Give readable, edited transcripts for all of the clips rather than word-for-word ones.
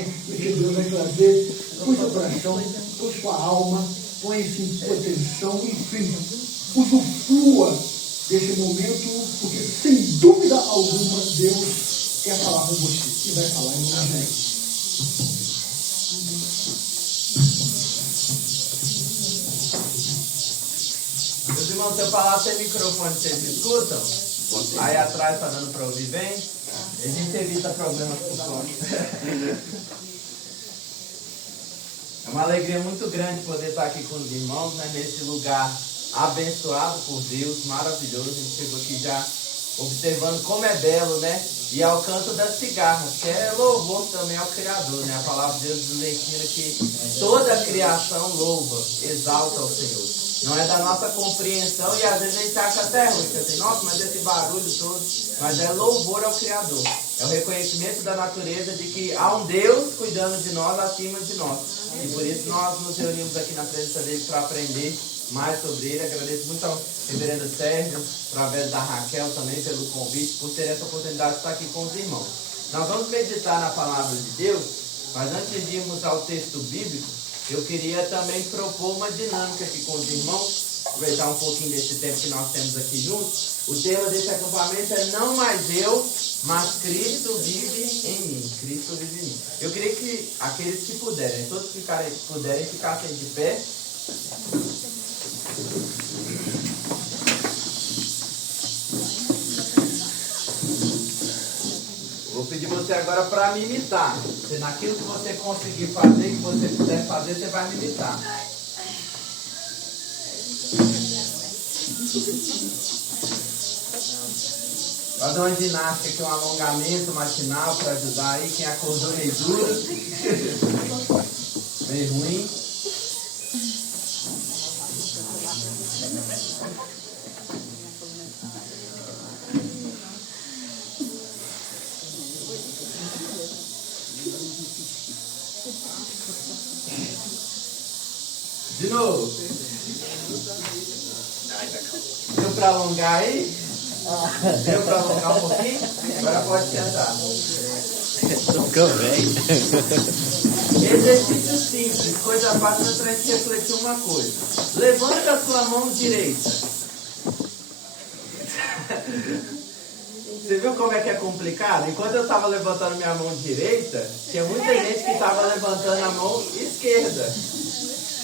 o que Deus vai trazer. Põe seu coração, põe sua alma, põe isso em proteção, enfim, usufrua desse momento, porque sem dúvida alguma Deus quer falar com você e vai falar em nome de Deus. Meus irmãos, se eu falar sem microfone, vocês me escutam? Aí atrás está dando para ouvir bem? A gente evita problemas com som. É uma alegria muito grande poder estar aqui com os irmãos, né, nesse lugar abençoado por Deus, maravilhoso. A gente chegou aqui já observando como é belo, né? E ao canto das cigarras, que é louvor também ao Criador, né? A palavra de Deus nos ensina que toda a criação louva, exalta ao Senhor. Não é da nossa compreensão e às vezes a gente acha até ruim, que assim, nossa, mas esse barulho todo, mas é louvor ao Criador. É o reconhecimento da natureza de que há um Deus cuidando de nós acima de nós. E por isso nós nos reunimos aqui na presença dele para aprender mais sobre ele. Agradeço muito ao reverendo Sérgio, através da Raquel também, pelo convite, por ter essa oportunidade de estar aqui com os irmãos. Nós vamos meditar na palavra de Deus, mas antes de irmos ao texto bíblico, eu queria também propor uma dinâmica aqui com os irmãos, aproveitar um pouquinho desse tempo que nós temos aqui juntos. O tema desse acampamento é não mais eu, mas Cristo vive em mim. Cristo vive em mim. Eu queria que aqueles que puderem, todos que puderem, ficassem de pé. Vou pedir você agora para me imitar. Se naquilo que você conseguir fazer, que você puder fazer, você vai me imitar. Fazer uma ginástica aqui, um alongamento matinal para ajudar aí quem acordou meio duro, meio ruim. De novo. Deu para alongar aí? Deu para alongar um pouquinho? Agora pode sentar. Ficou bem. Exercício simples, coisa fácil para a gente refletir uma coisa. Levanta a sua mão direita. Você viu como é que é complicado? Enquanto eu estava levantando minha mão direita, tinha muita gente que estava levantando a mão esquerda.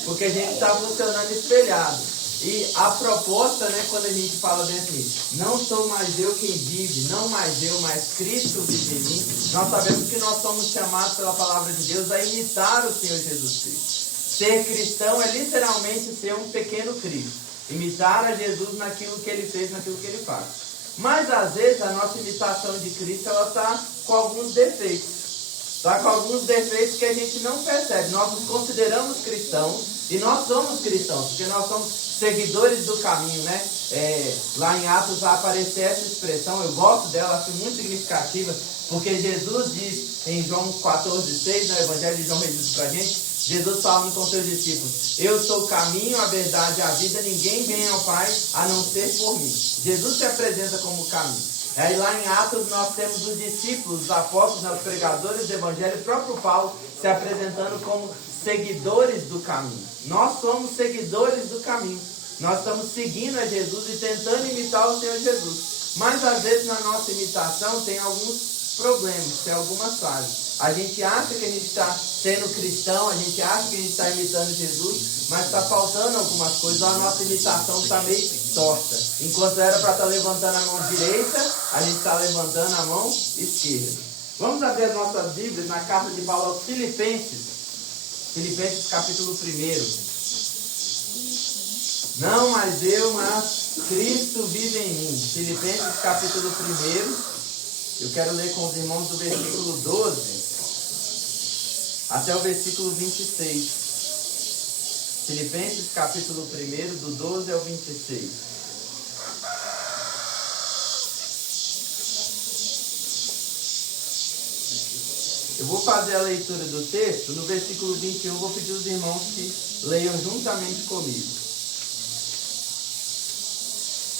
Porque a gente está funcionando espelhado. E a proposta, né, quando a gente fala bem assim, não sou mais eu quem vive, não mais eu, mas Cristo vive em mim, nós sabemos que nós somos chamados pela palavra de Deus a imitar o Senhor Jesus Cristo. Ser cristão é literalmente ser um pequeno Cristo. Imitar a Jesus naquilo que ele fez, naquilo que ele faz. Mas às vezes a nossa imitação de Cristo, ela está com alguns defeitos. Está com alguns defeitos que a gente não percebe. Nós nos consideramos cristãos, e nós somos cristãos, porque nós somos seguidores do caminho, né? Lá em Atos vai aparecer essa expressão, eu gosto dela, acho muito significativa, porque Jesus diz em João 14,6, no Evangelho de João, ele diz pra gente, Jesus falando com seus discípulos, eu sou o caminho, a verdade e a vida, ninguém vem ao Pai a não ser por mim. Jesus se apresenta como o caminho. Aí lá em Atos nós temos os discípulos, os apóstolos, os pregadores do Evangelho, o próprio Paulo se apresentando como seguidores do caminho. Nós somos seguidores do caminho. Nós estamos seguindo a Jesus e tentando imitar o Senhor Jesus. Mas às vezes na nossa imitação tem alguns problemas, tem algumas falhas. A gente acha que a gente está sendo cristão, a gente acha que a gente está imitando Jesus, mas está faltando algumas coisas, a nossa imitação está meio torta. Enquanto era para estar levantando a mão direita, a gente está levantando a mão esquerda. Vamos abrir as nossas Bíblias na carta de Paulo aos Filipenses. Filipenses capítulo 1. Não mais eu, mas Cristo vive em mim. Filipenses capítulo 1. Eu quero ler com os irmãos do versículo 12 até o versículo 26. Filipenses capítulo 1, do 12 ao 26. Eu vou fazer a leitura do texto. No versículo 21, vou pedir aos irmãos que leiam juntamente comigo.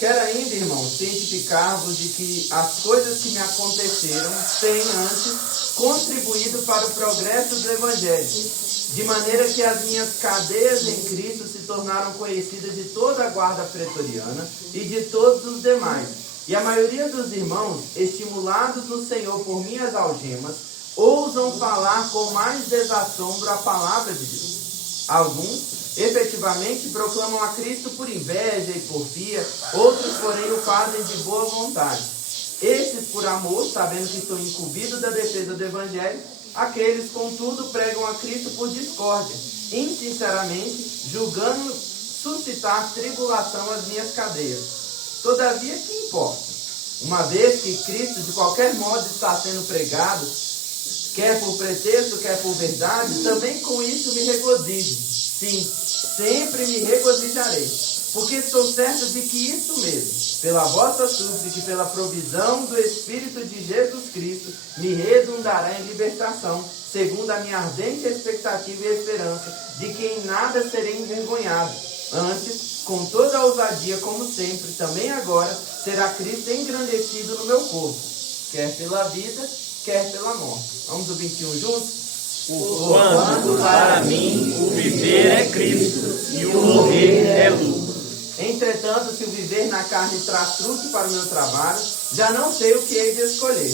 Quero ainda, irmãos, cientificar-vos de que as coisas que me aconteceram têm antes contribuído para o progresso do Evangelho, de maneira que as minhas cadeias em Cristo se tornaram conhecidas de toda a guarda pretoriana e de todos os demais. E a maioria dos irmãos, estimulados no Senhor por minhas algemas, ousam falar com mais desassombro a palavra de Deus. Alguns, efetivamente, proclamam a Cristo por inveja e porfia, outros, porém, o fazem de boa vontade. Estes, por amor, sabendo que estou incumbido da defesa do Evangelho, aqueles, contudo, pregam a Cristo por discórdia, insinceramente, julgando suscitar tribulação às minhas cadeias. Todavia, que importa? Uma vez que Cristo, de qualquer modo, está sendo pregado, quer por pretexto, quer por verdade, também com isso me regozijo. Sim, sempre me regozijarei, porque estou certo de que isso mesmo, pela vossa súplica e pela provisão do Espírito de Jesus Cristo, me redundará em libertação, segundo a minha ardente expectativa e esperança, de que em nada serei envergonhado. Antes, com toda a ousadia, como sempre, também agora, será Cristo engrandecido no meu corpo, quer pela vida, quer pela morte. Vamos ao 21 juntos? Quando para mim o viver é Cristo e o morrer é lucro. Entretanto, se o viver na carne traz fruto para o meu trabalho, já não sei o que hei de escolher.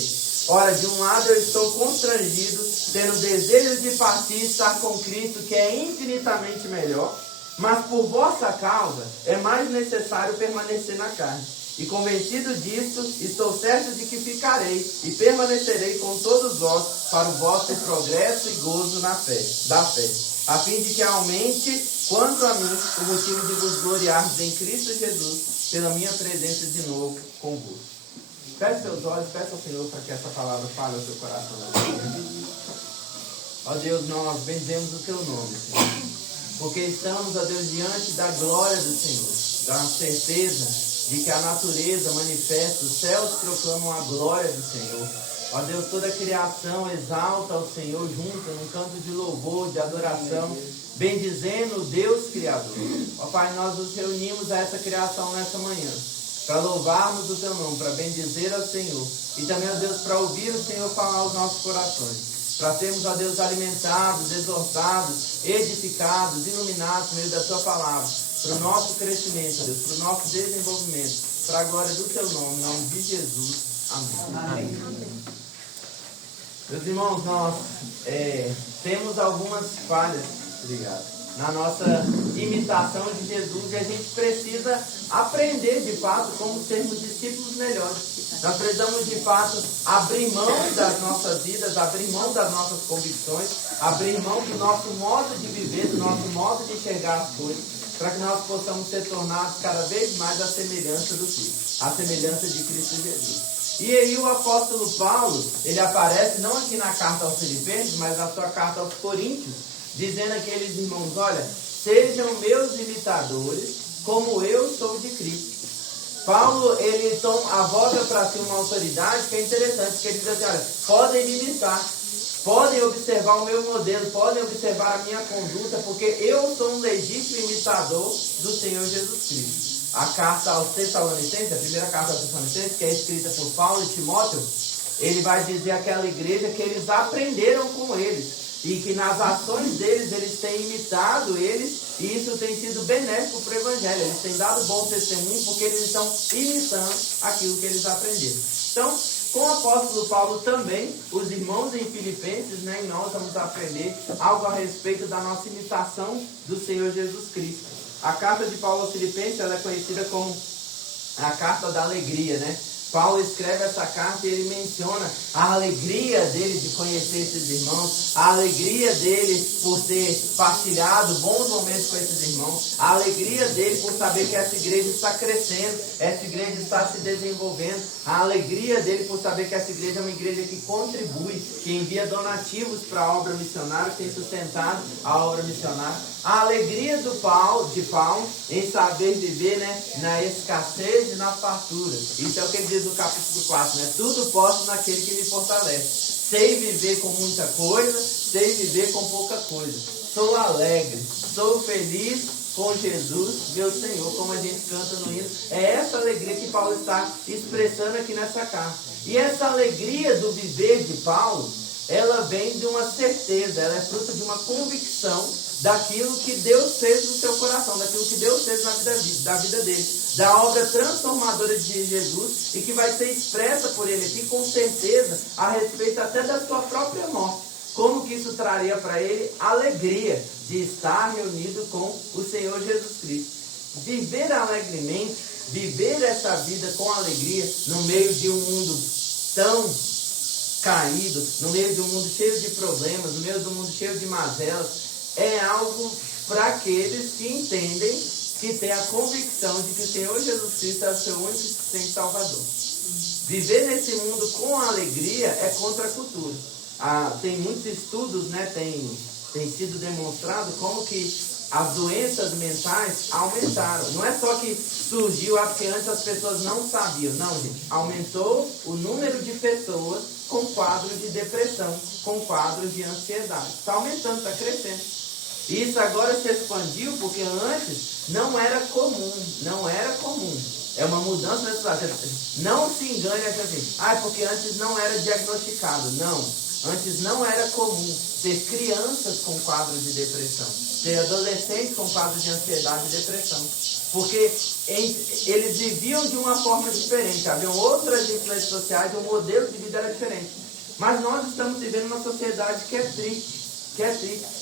Ora, de um lado eu estou constrangido, tendo desejo de partir e estar com Cristo, que é infinitamente melhor, mas por vossa causa é mais necessário permanecer na carne. E convencido disso, estou certo de que ficarei e permanecerei com todos vós para o vosso progresso e gozo da fé, a fim de que aumente, quanto a mim, o motivo de vos gloriardes em Cristo Jesus, pela minha presença de novo convosco. Feche seus olhos, peça ao Senhor para que essa palavra fale ao seu coração. Ó Deus, nós bendizemos o teu nome, Senhor, porque estamos, ó Deus, diante da glória do Senhor, da certeza de que a natureza manifesta, os céus proclamam a glória do Senhor. Ó Deus, toda a criação exalta ao Senhor junto num canto de louvor, de adoração, bendizendo o Deus Criador. Ó Pai, nós nos reunimos a essa criação nessa manhã, para louvarmos o Teu nome, para bendizer ao Senhor, e também, ó Deus, para ouvir o Senhor falar aos nossos corações, para sermos, ó Deus, alimentados, exortados, edificados, iluminados no meio da Tua palavra, para o nosso crescimento, Deus, para o nosso desenvolvimento, para a glória do Teu nome, em nome de Jesus. Amém. Meus irmãos, nós temos algumas falhas, na nossa imitação de Jesus, e a gente precisa aprender, de fato, como sermos discípulos melhores. Nós precisamos, de fato, abrir mão das nossas vidas, abrir mão das nossas convicções, abrir mão do nosso modo de viver, do nosso modo de enxergar as coisas, para que nós possamos ser tornados cada vez mais à semelhança do Filho, à semelhança de Cristo Jesus. E aí o apóstolo Paulo, ele aparece não aqui na carta aos Filipenses, mas na sua carta aos Coríntios, dizendo àqueles irmãos, olha, sejam meus imitadores, como eu sou de Cristo. Paulo, ele avoga para si uma autoridade que é interessante, porque ele diz assim, olha, podem me imitar, podem observar o meu modelo, podem observar a minha conduta, porque eu sou um legítimo imitador do Senhor Jesus Cristo. A carta aos Tessalonicenses, a primeira carta aos Tessalonicenses, que é escrita por Paulo e Timóteo, ele vai dizer àquela igreja que eles aprenderam com eles, e que nas ações deles, eles têm imitado eles, e isso tem sido benéfico para o Evangelho. Eles têm dado bom testemunho, porque eles estão imitando aquilo que eles aprenderam. Então, com o apóstolo Paulo também, os irmãos em Filipenses, e nós vamos aprender algo a respeito da nossa imitação do Senhor Jesus Cristo. A carta de Paulo aos Filipenses, ela é conhecida como a carta da alegria, Paulo escreve essa carta e ele menciona a alegria dele de conhecer esses irmãos, a alegria dele por ter partilhado bons momentos com esses irmãos, a alegria dele por saber que essa igreja está crescendo, essa igreja está se desenvolvendo, a alegria dele por saber que essa igreja é uma igreja que contribui, que envia donativos para a obra missionária, que tem sustentado a obra missionária, a alegria de Paulo em saber viver na escassez e na fartura. Isso é o que ele diz no capítulo 4, tudo posso naquele que me fortalece. Sei viver com muita coisa, sei viver com pouca coisa. Sou alegre, sou feliz com Jesus, meu Senhor, como a gente canta no hino. É essa alegria que Paulo está expressando aqui nessa carta. E essa alegria do viver de Paulo, ela vem de uma certeza, ela é fruto de uma convicção daquilo que Deus fez no seu coração, daquilo que Deus fez na da vida dele, da obra transformadora de Jesus, e que vai ser expressa por ele aqui com certeza a respeito até da sua própria morte. Como que isso traria para ele alegria de estar reunido com o Senhor Jesus Cristo. Viver alegremente, viver essa vida com alegria no meio de um mundo tão caído, no meio de um mundo cheio de problemas, no meio de um mundo cheio de mazelas, é algo para aqueles que entendem, que têm a convicção de que o Senhor Jesus Cristo é o seu único e suficiente Salvador. Viver nesse mundo com alegria é contra a cultura. Tem muitos estudos, né, tem sido demonstrado como que as doenças mentais aumentaram. Não é só que surgiu porque antes as pessoas não sabiam. Não, gente. Aumentou o número de pessoas com quadros de depressão, com quadros de ansiedade. Está aumentando, está crescendo. E isso agora se expandiu porque antes não era comum. Não era comum. É uma mudança nessa. Não se engane assim. Porque antes não era diagnosticado. Não. Antes não era comum ter crianças com quadros de depressão, ter adolescentes com quadros de ansiedade e depressão. Porque eles viviam de uma forma diferente, haviam outras influências sociais, o modelo de vida era diferente. Mas nós estamos vivendo uma sociedade que é triste,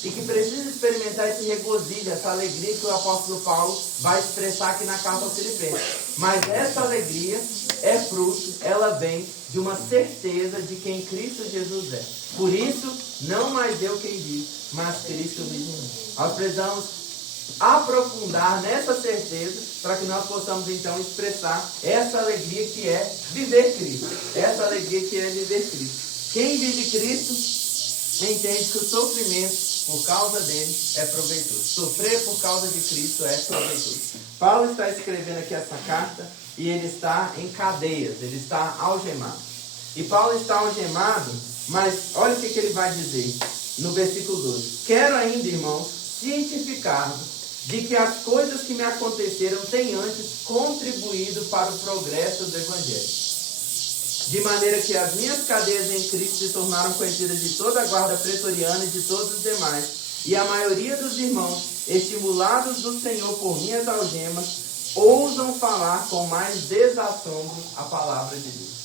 e que precisa experimentar esse regozijo, essa alegria que o apóstolo Paulo vai expressar aqui na carta aos Filipenses. Mas essa alegria é fruto, ela vem de uma certeza de quem Cristo Jesus é. Por isso, não mais eu quem vive, mas Cristo vive em mim. Nós precisamos aprofundar nessa certeza para que nós possamos então expressar essa alegria que é viver Cristo. Essa alegria que é viver Cristo. Quem vive Cristo entende que o sofrimento por causa dele é proveitoso. Sofrer por causa de Cristo é proveitoso. Paulo está escrevendo aqui essa carta e ele está em cadeias, ele está algemado. E Paulo está algemado, mas olha o que ele vai dizer no versículo 12. Quero ainda, irmãos, cientificar-vos de que as coisas que me aconteceram têm antes contribuído para o progresso do Evangelho. De maneira que as minhas cadeias em Cristo se tornaram conhecidas de toda a guarda pretoriana e de todos os demais. E a maioria dos irmãos, estimulados do Senhor por minhas algemas, ousam falar com mais desassombro a palavra de Deus.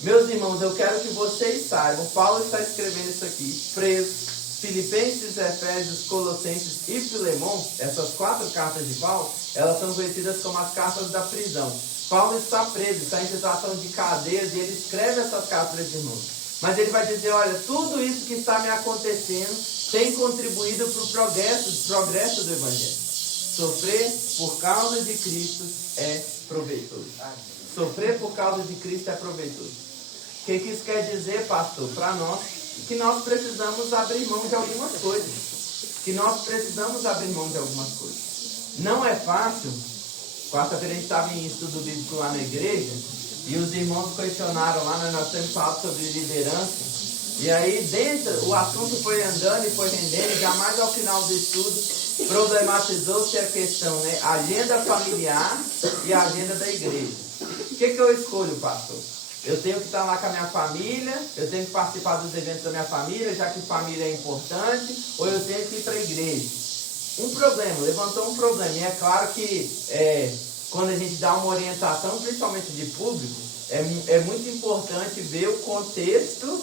Meus irmãos, eu quero que vocês saibam, Paulo está escrevendo isso aqui, preso, Filipenses, Efésios, Colossenses e Filemão, essas 4 cartas de Paulo, elas são conhecidas como as cartas da prisão. Paulo está preso, está em situação de cadeias e ele escreve essas cartas para esses irmãos. Mas ele vai dizer, olha, tudo isso que está me acontecendo tem contribuído para o progresso do Evangelho. Sofrer por causa de Cristo é proveitoso. Sofrer por causa de Cristo é proveitoso. O que isso quer dizer, pastor? Para nós, que nós precisamos abrir mão de algumas coisas. Não é fácil. Quarta-feira a gente estava em estudo bíblico lá na igreja e os irmãos questionaram lá, nós temos falado sobre liderança. E aí o assunto foi andando e foi rendendo, e jamais ao final do estudo problematizou-se a questão, né? Agenda familiar e a agenda da igreja. O que eu escolho, pastor? Eu tenho que estar lá com a minha família, eu tenho que participar dos eventos da minha família, já que família é importante, ou eu tenho que ir para a igreja? Levantou um problema. E é claro que quando a gente dá uma orientação, principalmente de público, é muito importante ver o contexto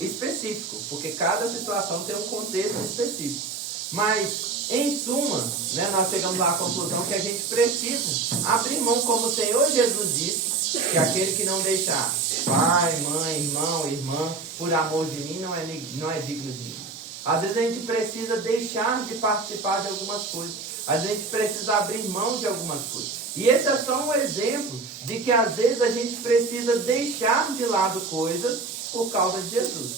específico, porque cada situação tem um contexto específico. Mas, em suma, né, nós chegamos à conclusão que a gente precisa abrir mão, como o Senhor Jesus disse, que aquele que não deixar pai, mãe, irmão, irmã, por amor de mim, não é digno de mim. Às vezes a gente precisa deixar de participar de algumas coisas. Às vezes a gente precisa abrir mão de algumas coisas. E esse é só um exemplo de que às vezes a gente precisa deixar de lado coisas por causa de Jesus.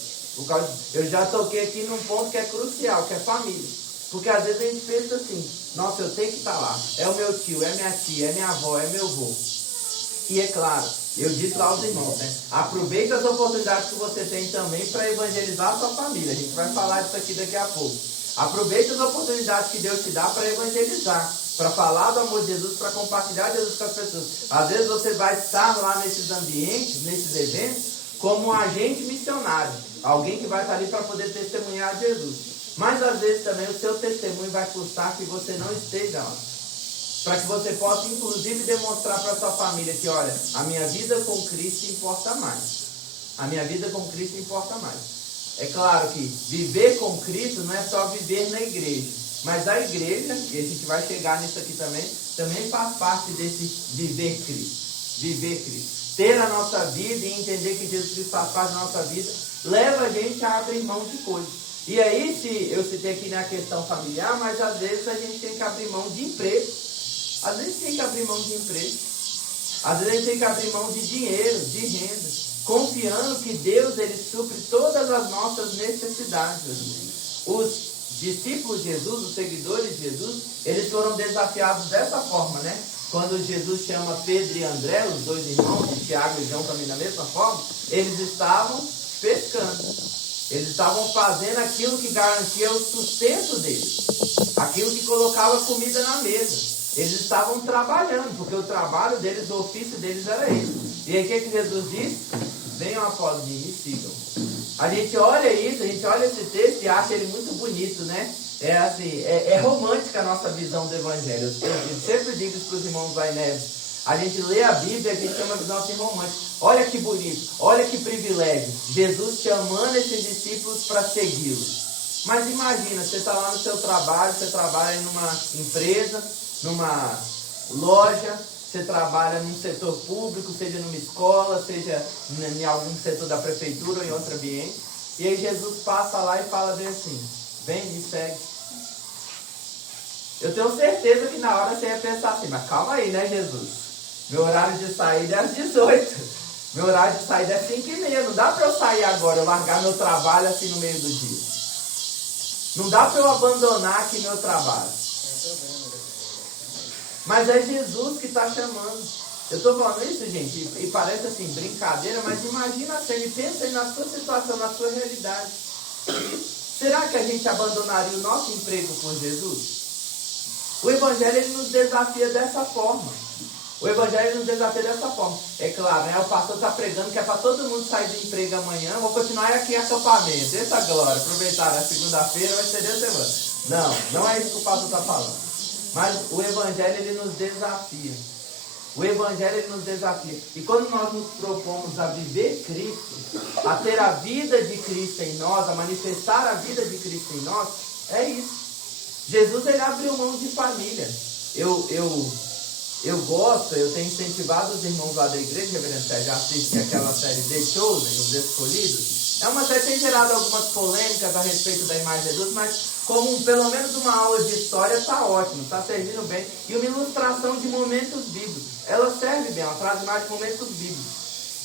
Eu já toquei aqui num ponto que é crucial, que é família. Porque às vezes a gente pensa assim, nossa, eu tenho que estar lá. É o meu tio, é minha tia, é minha avó, é meu avô. E é claro, eu disse lá aos irmãos, né? Aproveite as oportunidades que você tem também para evangelizar a sua família. A gente vai falar disso aqui daqui a pouco. Aproveite as oportunidades que Deus te dá para evangelizar. para falar do amor de Jesus, para compartilhar Jesus com as pessoas. Às vezes você vai estar lá nesses ambientes, nesses eventos, como um agente missionário, alguém que vai estar ali para poder testemunhar Jesus. Mas às vezes também o seu testemunho vai custar que você não esteja lá, para que você possa inclusive demonstrar para a sua família que, olha, a minha vida com Cristo importa mais. A minha vida com Cristo importa mais. É claro que viver com Cristo não é só viver na igreja, mas a igreja, e a gente vai chegar nisso aqui também faz parte desse viver Cristo. Viver Cristo. Ter a nossa vida e entender que Jesus Cristo faz parte da nossa vida, leva a gente a abrir mão de coisas. E aí, se eu citei aqui na questão familiar, mas às vezes a gente tem que abrir mão de emprego. Às vezes tem que abrir mão de emprego. Às vezes a gente tem que abrir mão de dinheiro, de renda, confiando que Deus, Ele supre todas as nossas necessidades. Os discípulos de Jesus, os seguidores de Jesus, eles foram desafiados dessa forma, né? Quando Jesus chama Pedro e André, os dois irmãos, e Tiago e João também da mesma forma, eles estavam pescando. Eles estavam fazendo aquilo que garantia o sustento deles, aquilo que colocava comida na mesa. Eles estavam trabalhando, porque o trabalho deles, o ofício deles era esse. E aí o que Jesus disse? Venham após mim, me sigam. A gente olha isso, a gente olha esse texto e acha ele muito bonito, né? É assim, é romântica a nossa visão do Evangelho. Eu sempre digo isso para os irmãos Vaineves. A gente lê a Bíblia e a gente tem uma visão assim romântica. Olha que bonito, olha que privilégio. Jesus chamando esses discípulos para segui-los. Mas imagina, você está lá no seu trabalho, você trabalha em uma empresa, numa loja, você trabalha num setor público, seja numa escola, seja em algum setor da prefeitura ou em outro ambiente. E aí Jesus passa lá e fala bem assim, vem, me segue. Eu tenho certeza que na hora você ia pensar assim, mas calma aí, né, Jesus? Meu horário de saída é às 18. Meu horário de saída é 5h30. Não dá para eu sair agora, eu largar meu trabalho assim no meio do dia. Não dá para eu abandonar aqui meu trabalho. Mas é Jesus que está chamando. Eu estou falando isso, gente, e parece assim, brincadeira, mas imagina a cena e pensa aí na sua situação, na sua realidade. Será que a gente abandonaria o nosso emprego por Jesus? O Evangelho, ele nos desafia dessa forma. O Evangelho nos desafia dessa forma. É claro, né? O pastor está pregando que é para todo mundo sair do emprego amanhã. Vou continuar aqui em acampamento. Essa glória, aproveitar a segunda-feira, vai ser Deus semana. Não é isso que o pastor está falando. Mas o Evangelho, ele nos desafia. O Evangelho, ele nos desafia. E quando nós nos propomos a viver Cristo, a ter a vida de Cristo em nós, a manifestar a vida de Cristo em nós, é isso. Jesus, ele abriu mão de família. Eu gosto, eu tenho incentivado os irmãos lá da igreja, reverendo Sérgio, a assistir aquela série The Chosen, Os Escolhidos. É uma série que tem gerado algumas polêmicas a respeito da imagem de Jesus, mas como pelo menos uma aula de história está ótimo, está servindo bem. E uma ilustração de momentos bíblicos. Ela serve bem, ela traz mais momentos bíblicos.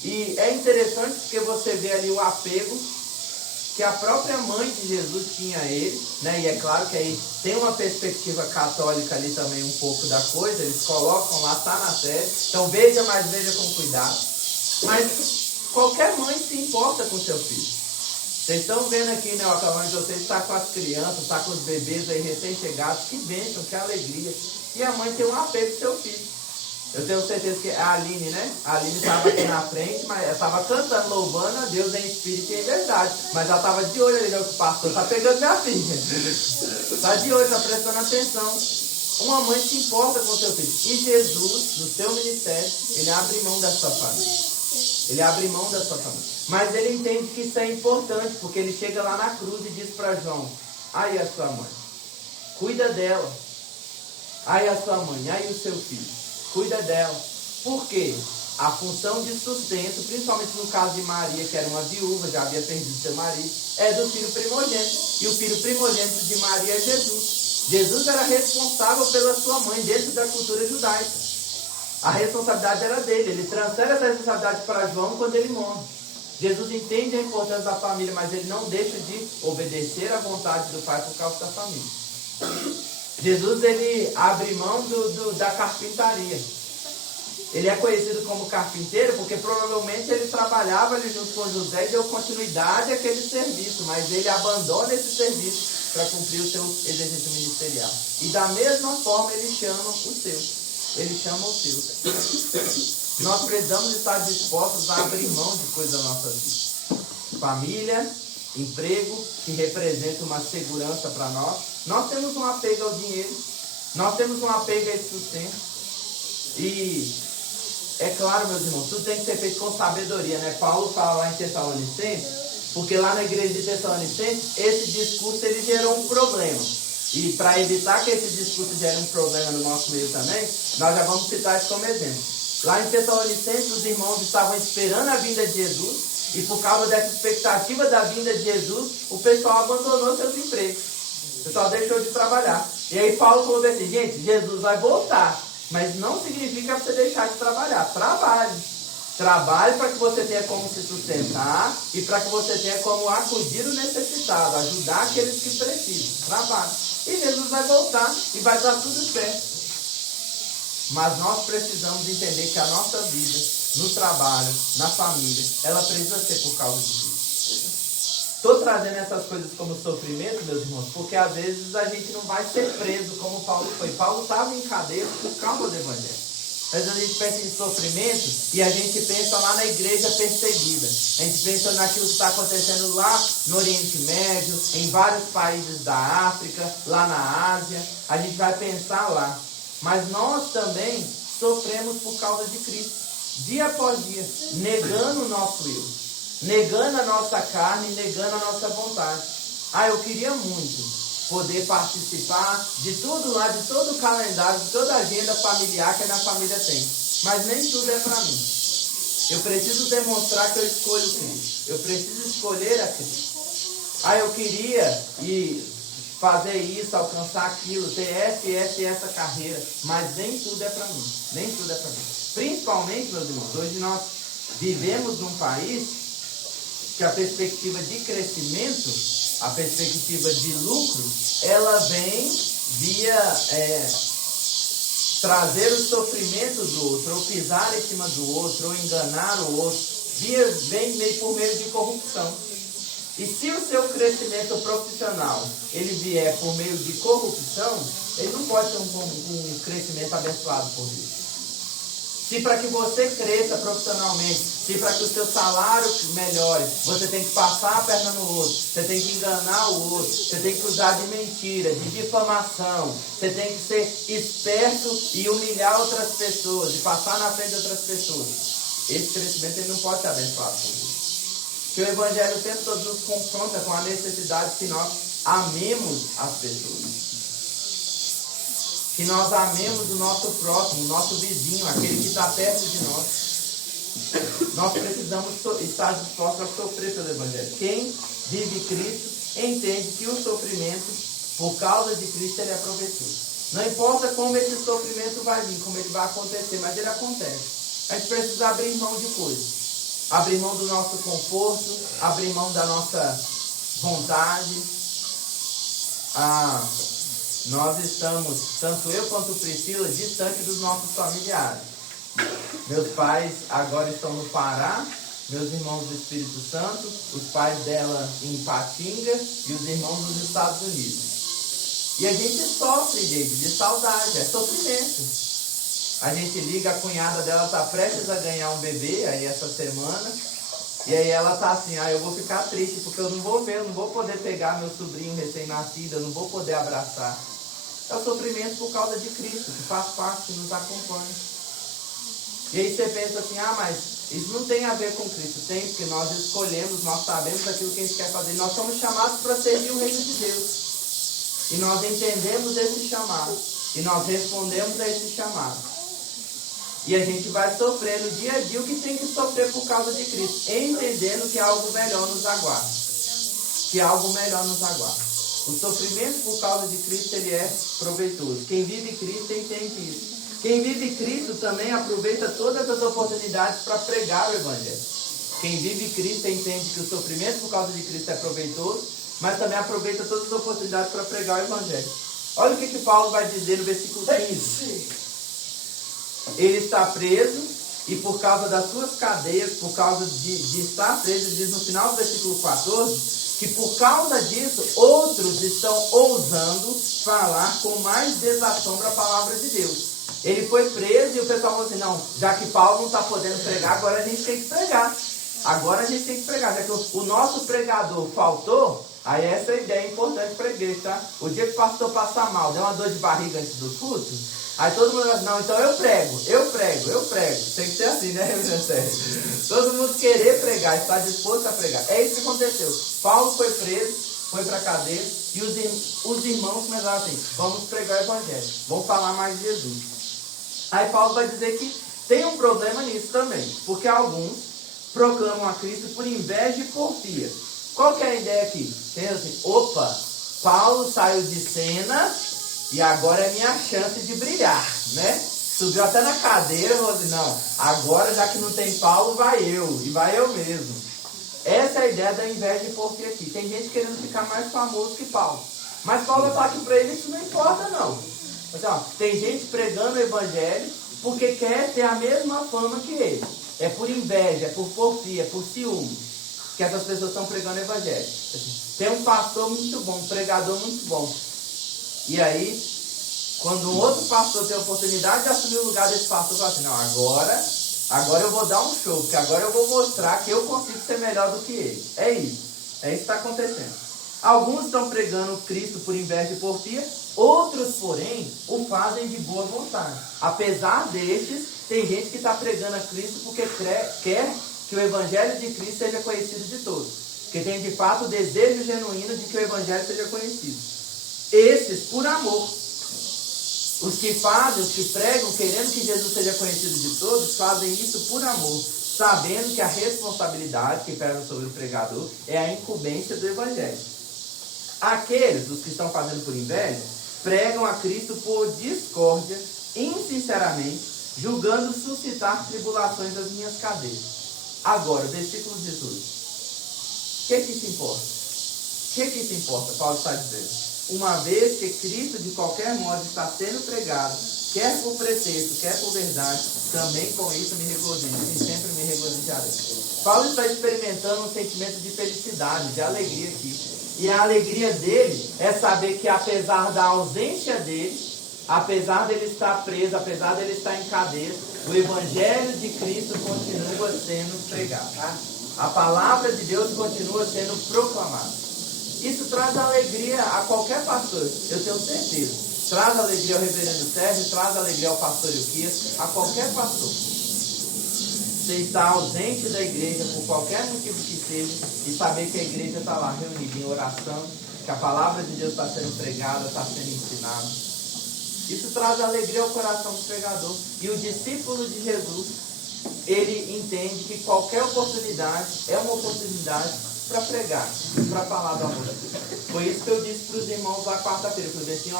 E é interessante porque você vê ali o apego que a própria mãe de Jesus tinha a ele, né? E é claro que aí tem uma perspectiva católica ali também um pouco da coisa, eles colocam lá, está na série, então veja, mas veja com cuidado. Mas qualquer mãe se importa com seu filho. Vocês estão vendo aqui, né, a mãe de vocês está com as crianças, está com os bebês aí recém-chegados, que bênção, que alegria. E a mãe tem um apego com seu filho. Eu tenho certeza que a Aline, né? A Aline estava aqui na frente, mas ela estava cantando, louvando a Deus em espírito e em verdade. Mas ela estava de olho ali, né? O pastor está pegando minha filha. Está de olho, está prestando atenção. Uma mãe se importa com o seu filho. E Jesus, no seu ministério, ele abre mão da sua família. Ele abre mão da sua família. Mas ele entende que isso é importante, porque ele chega lá na cruz e diz para João, aí a sua mãe, cuida dela. Aí a sua mãe, aí o seu filho. Cuida dela. Por quê? A função de sustento, principalmente no caso de Maria, que era uma viúva, já havia perdido seu marido, é do filho primogênito. E o filho primogênito de Maria é Jesus. Jesus era responsável pela sua mãe dentro da cultura judaica. A responsabilidade era dele. Ele transfere essa responsabilidade para João quando ele morre. Jesus entende a importância da família, mas ele não deixa de obedecer à vontade do Pai por causa da família. Jesus, ele abre mão da carpintaria. Ele é conhecido como carpinteiro porque provavelmente ele trabalhava ali junto com José e deu continuidade àquele serviço, mas ele abandona esse serviço para cumprir o seu exercício ministerial. E da mesma forma ele chama o seu. Ele chama o seu. Nós precisamos estar dispostos a abrir mão de coisas da nossa vida. Família, emprego, que representa uma segurança para nós. Nós temos um apego ao dinheiro. Nós temos um apego a esse sustento. E é claro, meus irmãos, tudo tem que ser feito com sabedoria, né? Paulo fala lá em Tessalonicenses, porque lá na igreja de Tessalonicenses, esse discurso ele gerou um problema. E para evitar que esse discurso gere um problema no nosso meio também, nós já vamos citar isso como exemplo. Lá em Tessalonicenses, os irmãos estavam esperando a vinda de Jesus, e por causa dessa expectativa da vinda de Jesus, o pessoal abandonou seus empregos. O pessoal deixou de trabalhar. E aí Paulo falou assim, gente, Jesus vai voltar, mas não significa você deixar de trabalhar. Trabalhe. Trabalhe para que você tenha como se sustentar e para que você tenha como acudir o necessitado, ajudar aqueles que precisam. Trabalhe. E Jesus vai voltar e vai dar tudo certo. Mas nós precisamos entender que a nossa vida, no trabalho, na família, ela precisa ser por causa de Deus. Estou trazendo essas coisas como sofrimento, meus irmãos, porque às vezes a gente não vai ser preso como Paulo foi. Paulo estava em cadeia por causa do Evangelho. Às vezes a gente pensa em sofrimento e a gente pensa lá na igreja perseguida. A gente pensa naquilo que está acontecendo lá no Oriente Médio, em vários países da África, lá na Ásia. A gente vai pensar lá. Mas nós também sofremos por causa de Cristo. Dia após dia, negando o nosso eu. Negando a nossa carne, negando a nossa vontade. Eu queria muito poder participar de tudo lá, de todo o calendário, de toda a agenda familiar que a minha família tem. Mas nem tudo é para mim. Eu preciso demonstrar que eu escolho Cristo. Eu preciso escolher a Cristo. Eu queria fazer isso, alcançar aquilo, ter essa carreira. Mas nem tudo é para mim. Nem tudo é para mim. Principalmente, meus irmãos, hoje nós vivemos num país que a perspectiva de crescimento, a perspectiva de lucro, ela vem via trazer o sofrimento do outro, ou pisar em cima do outro, ou enganar o outro, vem meio por meio de corrupção. E se o seu crescimento profissional ele vier por meio de corrupção, ele não pode ser um crescimento abençoado por Deus. Se para que você cresça profissionalmente, se para que o seu salário melhore, você tem que passar a perna no outro, você tem que enganar o outro, você tem que usar de mentira, de difamação, você tem que ser esperto e humilhar outras pessoas, e passar na frente de outras pessoas. Esse crescimento ele não pode ser abençoado por Deus. Porque o Evangelho o tempo todo nos confronta com a necessidade que nós amemos as pessoas. Que nós amemos o nosso próximo, o nosso vizinho, aquele que está perto de nós. Nós precisamos estar dispostos a sofrer pelo Evangelho. Quem vive Cristo entende que o sofrimento, por causa de Cristo, ele é proveitoso. Não importa como esse sofrimento vai vir, como ele vai acontecer, mas ele acontece. A gente precisa abrir mão de coisas. Abrir mão do nosso conforto, abrir mão da nossa vontade. Nós estamos, tanto eu quanto Priscila, distante dos nossos familiares. Meus pais agora estão no Pará, meus irmãos do Espírito Santo, os pais dela em Ipatinga e os irmãos dos Estados Unidos. E a gente sofre, gente, de saudade, é sofrimento. A gente liga, a cunhada dela está prestes a ganhar um bebê aí essa semana. E aí ela tá assim, eu vou ficar triste porque eu não vou ver, eu não vou poder pegar meu sobrinho recém-nascido, eu não vou poder abraçar. É o sofrimento por causa de Cristo, que faz parte, que nos acompanha. E aí você pensa assim, mas isso não tem a ver com Cristo. Tem, porque nós escolhemos, nós sabemos aquilo que a gente quer fazer. Nós somos chamados para servir o reino de Deus. E nós entendemos esse chamado. E nós respondemos a esse chamado. E a gente vai sofrer no dia a dia o que tem que sofrer por causa de Cristo, entendendo que algo melhor nos aguarda. Que algo melhor nos aguarda. O sofrimento por causa de Cristo, ele é proveitoso. Quem vive Cristo entende isso. Quem vive Cristo também aproveita todas as oportunidades para pregar o Evangelho. Quem vive Cristo entende que o sofrimento por causa de Cristo é proveitoso, mas também aproveita todas as oportunidades para pregar o Evangelho. Olha o que Paulo vai dizer no versículo 15. Ele está preso e por causa das suas cadeias, por causa de estar preso, diz no final do versículo 14, que por causa disso, outros estão ousando falar com mais desassombro a palavra de Deus. Ele foi preso e o pessoal falou assim, não, já que Paulo não está podendo pregar, agora a gente tem que pregar. Agora a gente tem que pregar, já que o nosso pregador faltou, aí essa é a ideia importante para a igreja, tá? O dia que o pastor passar mal, deu uma dor de barriga antes do culto, aí todo mundo vai dizer, não, então eu prego. Tem que ser assim, né, Reverendo? Todo mundo querer pregar, estar disposto a pregar. É isso que aconteceu. Paulo foi preso, foi para a cadeia, e os irmãos começaram assim, vamos pregar o evangelho, vamos falar mais de Jesus. Aí Paulo vai dizer que tem um problema nisso também, porque alguns proclamam a Cristo por inveja e porfia. Qual que é a ideia aqui? Tem assim, opa, Paulo saiu de cena e agora é minha chance de brilhar, né? Subiu até na cadeira e falou assim, não, agora já que não tem Paulo, vai eu, e vai eu mesmo. Essa é a ideia da inveja e porfia aqui. Tem gente querendo ficar mais famoso que Paulo. Mas Paulo vai falar que para ele isso não importa não. Assim, ó, tem gente pregando o evangelho porque quer ter a mesma fama que ele. É por inveja, é por porfia, é por ciúme que essas pessoas estão pregando o evangelho. Tem um pastor muito bom, um pregador muito bom. E aí, quando um outro pastor tem a oportunidade de assumir o lugar desse pastor, fala assim, não, agora eu vou dar um show, porque agora eu vou mostrar que eu consigo ser melhor do que ele. É isso que está acontecendo. Alguns estão pregando Cristo por inveja e porfia, outros, porém, o fazem de boa vontade. Apesar destes, tem gente que está pregando a Cristo porque quer que o Evangelho de Cristo seja conhecido de todos. Que tem de fato o desejo genuíno de que o Evangelho seja conhecido. Esses, por amor. Os que fazem, os que pregam, querendo que Jesus seja conhecido de todos, fazem isso por amor, sabendo que a responsabilidade que pesa sobre o pregador é a incumbência do Evangelho. Aqueles, os que estão fazendo por inveja, pregam a Cristo por discórdia, insinceramente, julgando suscitar tribulações das minhas cadeias. Agora, versículo 18. O que isso importa? O que isso importa? Paulo está dizendo. Uma vez que Cristo, de qualquer modo, está sendo pregado, quer por pretexto, quer por verdade, também com isso me regozijo, e sempre me regozijarei. Paulo está experimentando um sentimento de felicidade, de alegria aqui. E a alegria dele é saber que apesar da ausência dele, apesar dele estar preso, apesar dele estar em cadeia, o Evangelho de Cristo continua sendo pregado. A palavra de Deus continua sendo proclamada. Isso traz alegria a qualquer pastor, eu tenho certeza. Traz alegria ao reverendo Sérgio, traz alegria ao pastor Euquias, a qualquer pastor. Você está ausente da igreja por qualquer motivo que seja e saber que a igreja está lá reunida em oração, que a palavra de Deus está sendo pregada, está sendo ensinada. Isso traz alegria ao coração do pregador. E o discípulo de Jesus, ele entende que qualquer oportunidade é uma oportunidade para pregar, para falar do amor. Foi isso que eu disse para os irmãos lá quarta-feira. Eu falei assim,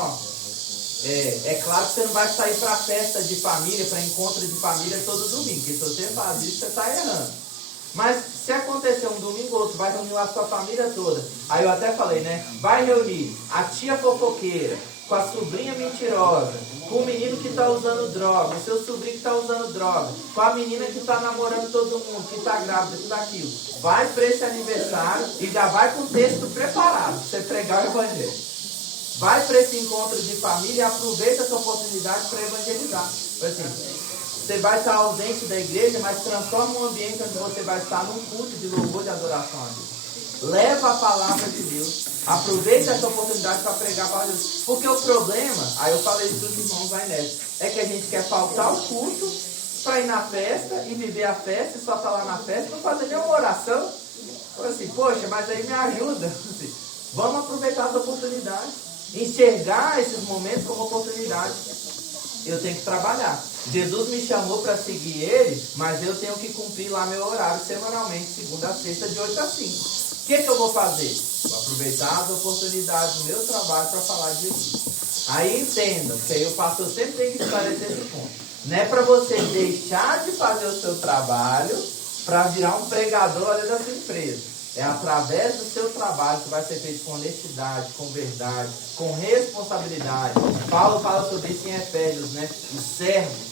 é claro que você não vai sair para festa de família, para encontro de família todo domingo, porque se você faz isso, você está errando. Mas se acontecer um domingo ou outro, vai reunir a sua família toda. Aí eu até falei, né? Vai reunir a tia fofoqueira, com a sobrinha mentirosa, com o menino que está usando droga, o seu sobrinho que está usando droga, com a menina que está namorando todo mundo, que está grávida, tudo aquilo. Vai para esse aniversário e já vai com o texto preparado, para você pregar o evangelho. Vai para esse encontro de família e aproveita essa oportunidade para evangelizar. Assim, você vai estar ausente da igreja, mas transforma um ambiente onde você vai estar num culto de louvor, de adoração a Deus. Leva a palavra de Deus. Aproveita essa oportunidade para pregar a palavra de Deus. Porque o problema, aí eu falei isso para os irmãos lá nessa, é que a gente quer faltar o culto para ir na festa e viver a festa e só estar lá na festa, não fazer nenhuma oração. Assim, poxa, mas aí me ajuda. Assim, vamos aproveitar essa oportunidade. Enxergar esses momentos como oportunidade. Eu tenho que trabalhar. Jesus me chamou para seguir Ele, mas eu tenho que cumprir lá meu horário semanalmente, segunda a sexta, de 8 a 5. O que eu vou fazer? Vou aproveitar as oportunidades do meu trabalho para falar de Jesus. Aí entendam, que aí o pastor sempre tem que esclarecer esse ponto. Não é para você deixar de fazer o seu trabalho para virar um pregador ali da sua empresa. É através do seu trabalho que vai ser feito com honestidade, com verdade, com responsabilidade. Paulo fala sobre isso em Efésios, né? Os servos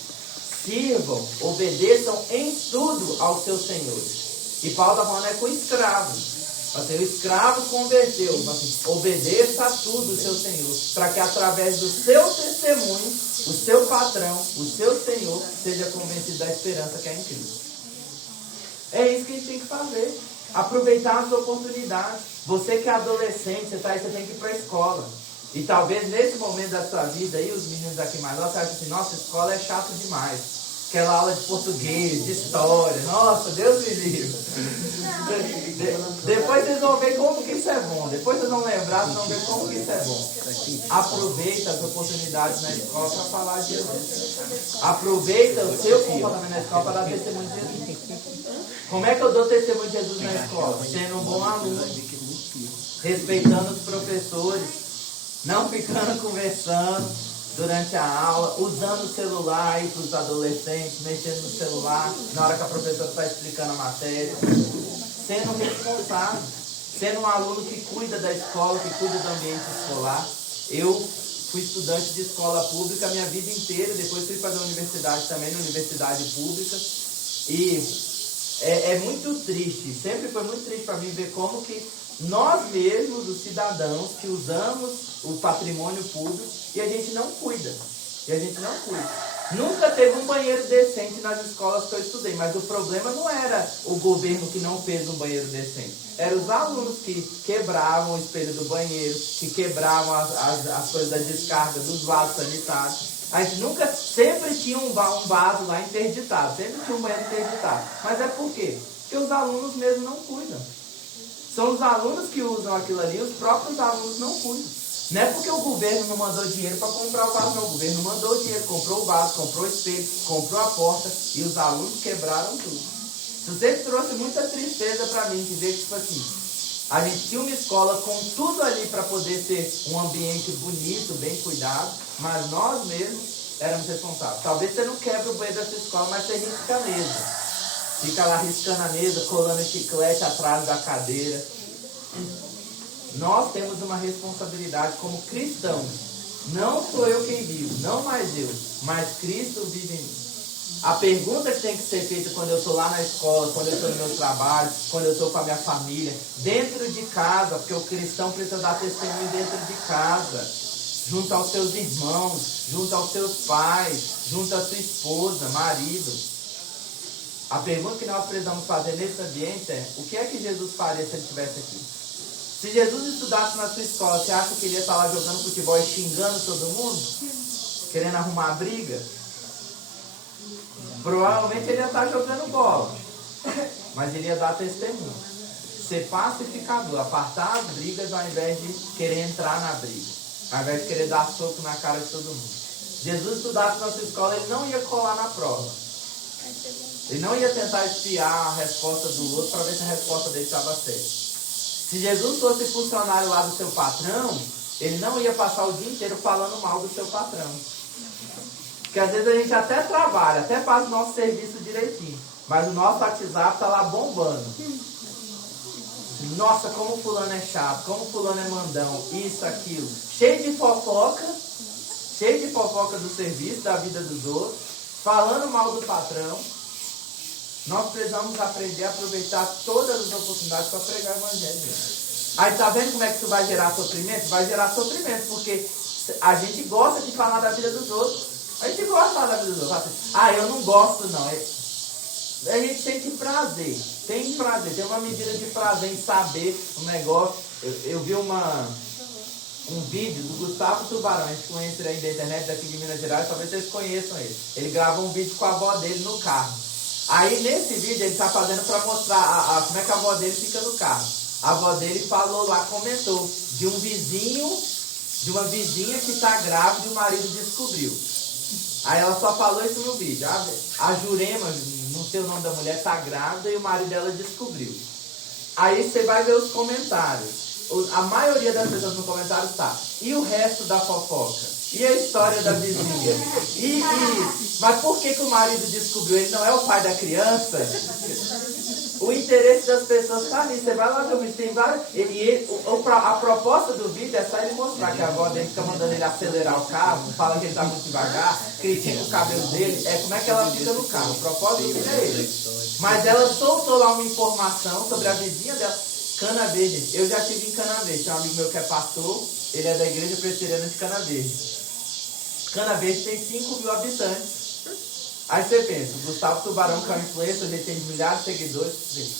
sirvam, obedeçam em tudo aos seus senhores. E Paulo está falando com escravos. Assim, o escravo converteu. Assim, obedeça a tudo o seu senhor, para que através do seu testemunho, o seu patrão, o seu senhor, seja convencido da esperança que é em Cristo. É isso que a gente tem que fazer. Aproveitar as oportunidades. Você que é adolescente, você tem que ir para a escola. E talvez nesse momento da sua vida aí, os meninos aqui mais novos acham assim, nossa, escola é chato demais. Aquela aula de português, de história, nossa, Deus me livre. Depois vocês vão ver como que isso é bom. Depois vocês vão lembrar, vocês vão ver como que isso é bom. Aproveita as oportunidades na escola para falar de Jesus. Aproveita o seu comportamento na escola para dar testemunho de Jesus. Como é que eu dou testemunho de Jesus na escola? Sendo um bom aluno, respeitando os professores, não ficando conversando durante a aula, usando o celular aí para os adolescentes, mexendo no celular na hora que a professora está explicando a matéria, sendo responsável, sendo um aluno que cuida da escola, que cuida do ambiente escolar. Eu fui estudante de escola pública a minha vida inteira, depois fui fazer universidade também, na universidade pública, e é muito triste, sempre foi muito triste para mim ver como que nós mesmos, os cidadãos, que usamos o patrimônio público e a gente não cuida. Nunca teve um banheiro decente nas escolas que eu estudei, mas o problema não era o governo que não fez um banheiro decente. Eram os alunos que quebravam o espelho do banheiro, que quebravam as coisas da descarga dos vasos sanitários. A gente nunca, sempre tinha um vaso lá interditado, sempre tinha um banheiro interditado. Mas é por quê? Porque os alunos mesmo não cuidam. São os alunos que usam aquilo ali, os próprios alunos não cuidam. Não é porque o governo não mandou dinheiro para comprar o vaso, não. O governo mandou o dinheiro, comprou o vaso, comprou o espelho, comprou a porta e os alunos quebraram tudo. Isso sempre trouxe muita tristeza para mim, de ver que, tipo assim, a gente tinha uma escola com tudo ali para poder ser um ambiente bonito, bem cuidado, mas nós mesmos éramos responsáveis. Talvez você não quebre o banheiro dessa escola, mas você risca a mesa. Fica lá riscando a mesa, colando chiclete atrás da cadeira. Nós temos uma responsabilidade como cristãos. Não sou eu quem vivo, não mais eu, mas Cristo vive em mim. A pergunta que tem que ser feita quando eu estou lá na escola, quando eu estou no meu trabalho, quando eu estou com a minha família, dentro de casa, porque o cristão precisa dar testemunho dentro de casa, junto aos seus irmãos, junto aos seus pais, junto à sua esposa, marido. A pergunta que nós precisamos fazer nesse ambiente é: o que é que Jesus faria se ele estivesse aqui? Se Jesus estudasse na sua escola, você acha que ele ia estar lá jogando futebol e xingando todo mundo? Querendo arrumar briga? Provavelmente ele ia estar jogando bola, mas ele ia dar testemunho. Ser pacificador, apartar as brigas ao invés de querer entrar na briga, ao invés de querer dar soco na cara de todo mundo. Jesus estudasse na sua escola, ele não ia colar na prova. Ele não ia tentar espiar a resposta do outro para ver se a resposta dele estava certa. Se Jesus fosse funcionário lá do seu patrão, ele não ia passar o dia inteiro falando mal do seu patrão. Porque às vezes a gente até trabalha, até faz o nosso serviço direitinho, mas o nosso WhatsApp está lá bombando. Nossa, como fulano é chato, como fulano é mandão, isso, aquilo. Cheio de fofoca do serviço, da vida dos outros, falando mal do patrão. Nós precisamos aprender a aproveitar todas as oportunidades para pregar o evangelho. Aí tá vendo como é que isso vai gerar sofrimento? Vai gerar sofrimento, porque a gente gosta de falar da vida dos outros. A gente gosta de falar da vida dos outros. Ah, eu não gosto não. A gente tem prazer. Tem uma medida de prazer em saber um negócio. Eu vi um vídeo do Gustavo Tubarão, influencer aí da internet daqui de Minas Gerais, talvez vocês conheçam ele. Ele gravou um vídeo com a avó dele no carro. Aí nesse vídeo ele está fazendo para mostrar como é que a avó dele fica no carro. A avó dele falou lá, comentou, de um vizinho, de uma vizinha que está grávida e o marido descobriu. Aí ela só falou isso no vídeo. A Jurema, não sei o nome da mulher, está grávida e o marido dela descobriu. Aí você vai ver os comentários. A maioria das pessoas no comentário está: e o resto da fofoca? E a história da vizinha? Mas por que o marido descobriu? Ele não é o pai da criança? O interesse das pessoas está ali. Você vai lá ver o vídeo, tem várias. A proposta do vídeo é só ele mostrar que a avó dele fica mandando ele acelerar o carro, fala que ele está muito devagar, critica o cabelo dele. Como é que ela fica no carro. O propósito do vídeo é ele. Mas ela soltou lá uma informação sobre a vizinha dela. Cana Verde, eu já estive em Cana Verde. Tem um amigo meu que é pastor, ele é da igreja presbiteriana de Cana Verde. Cana Verde tem 5.000 habitantes. Aí você pensa, o Gustavo Tubarão, que é um influencer, ele tem milhares de seguidores.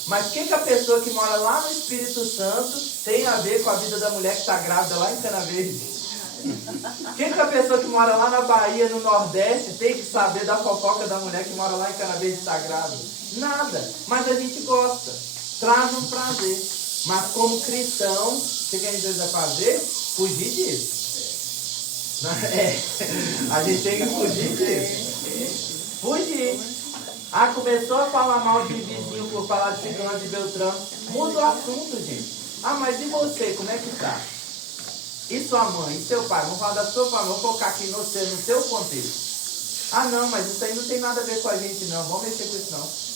Mas o que a pessoa que mora lá no Espírito Santo tem a ver com a vida da mulher que está grávida lá em Cana Verde? O que a pessoa que mora lá na Bahia, no Nordeste, tem que saber da fofoca da mulher que mora lá em Cana Verde e está grávida? Nada. Mas a gente gosta. Traz um prazer. Mas como cristão, o que a gente precisa fazer? Fugir disso. A gente tem que fugir disso. Fugir. Ah, começou a falar mal de vizinho por falar de ciclano de Beltrano. Muda o assunto, gente. Ah, mas e você? Como é que tá? E sua mãe? E seu pai? Vamos falar da sua família. Vamos colocar aqui no seu contexto. Ah, não, mas isso aí não tem nada a ver com a gente, não. Vamos mexer com isso, não.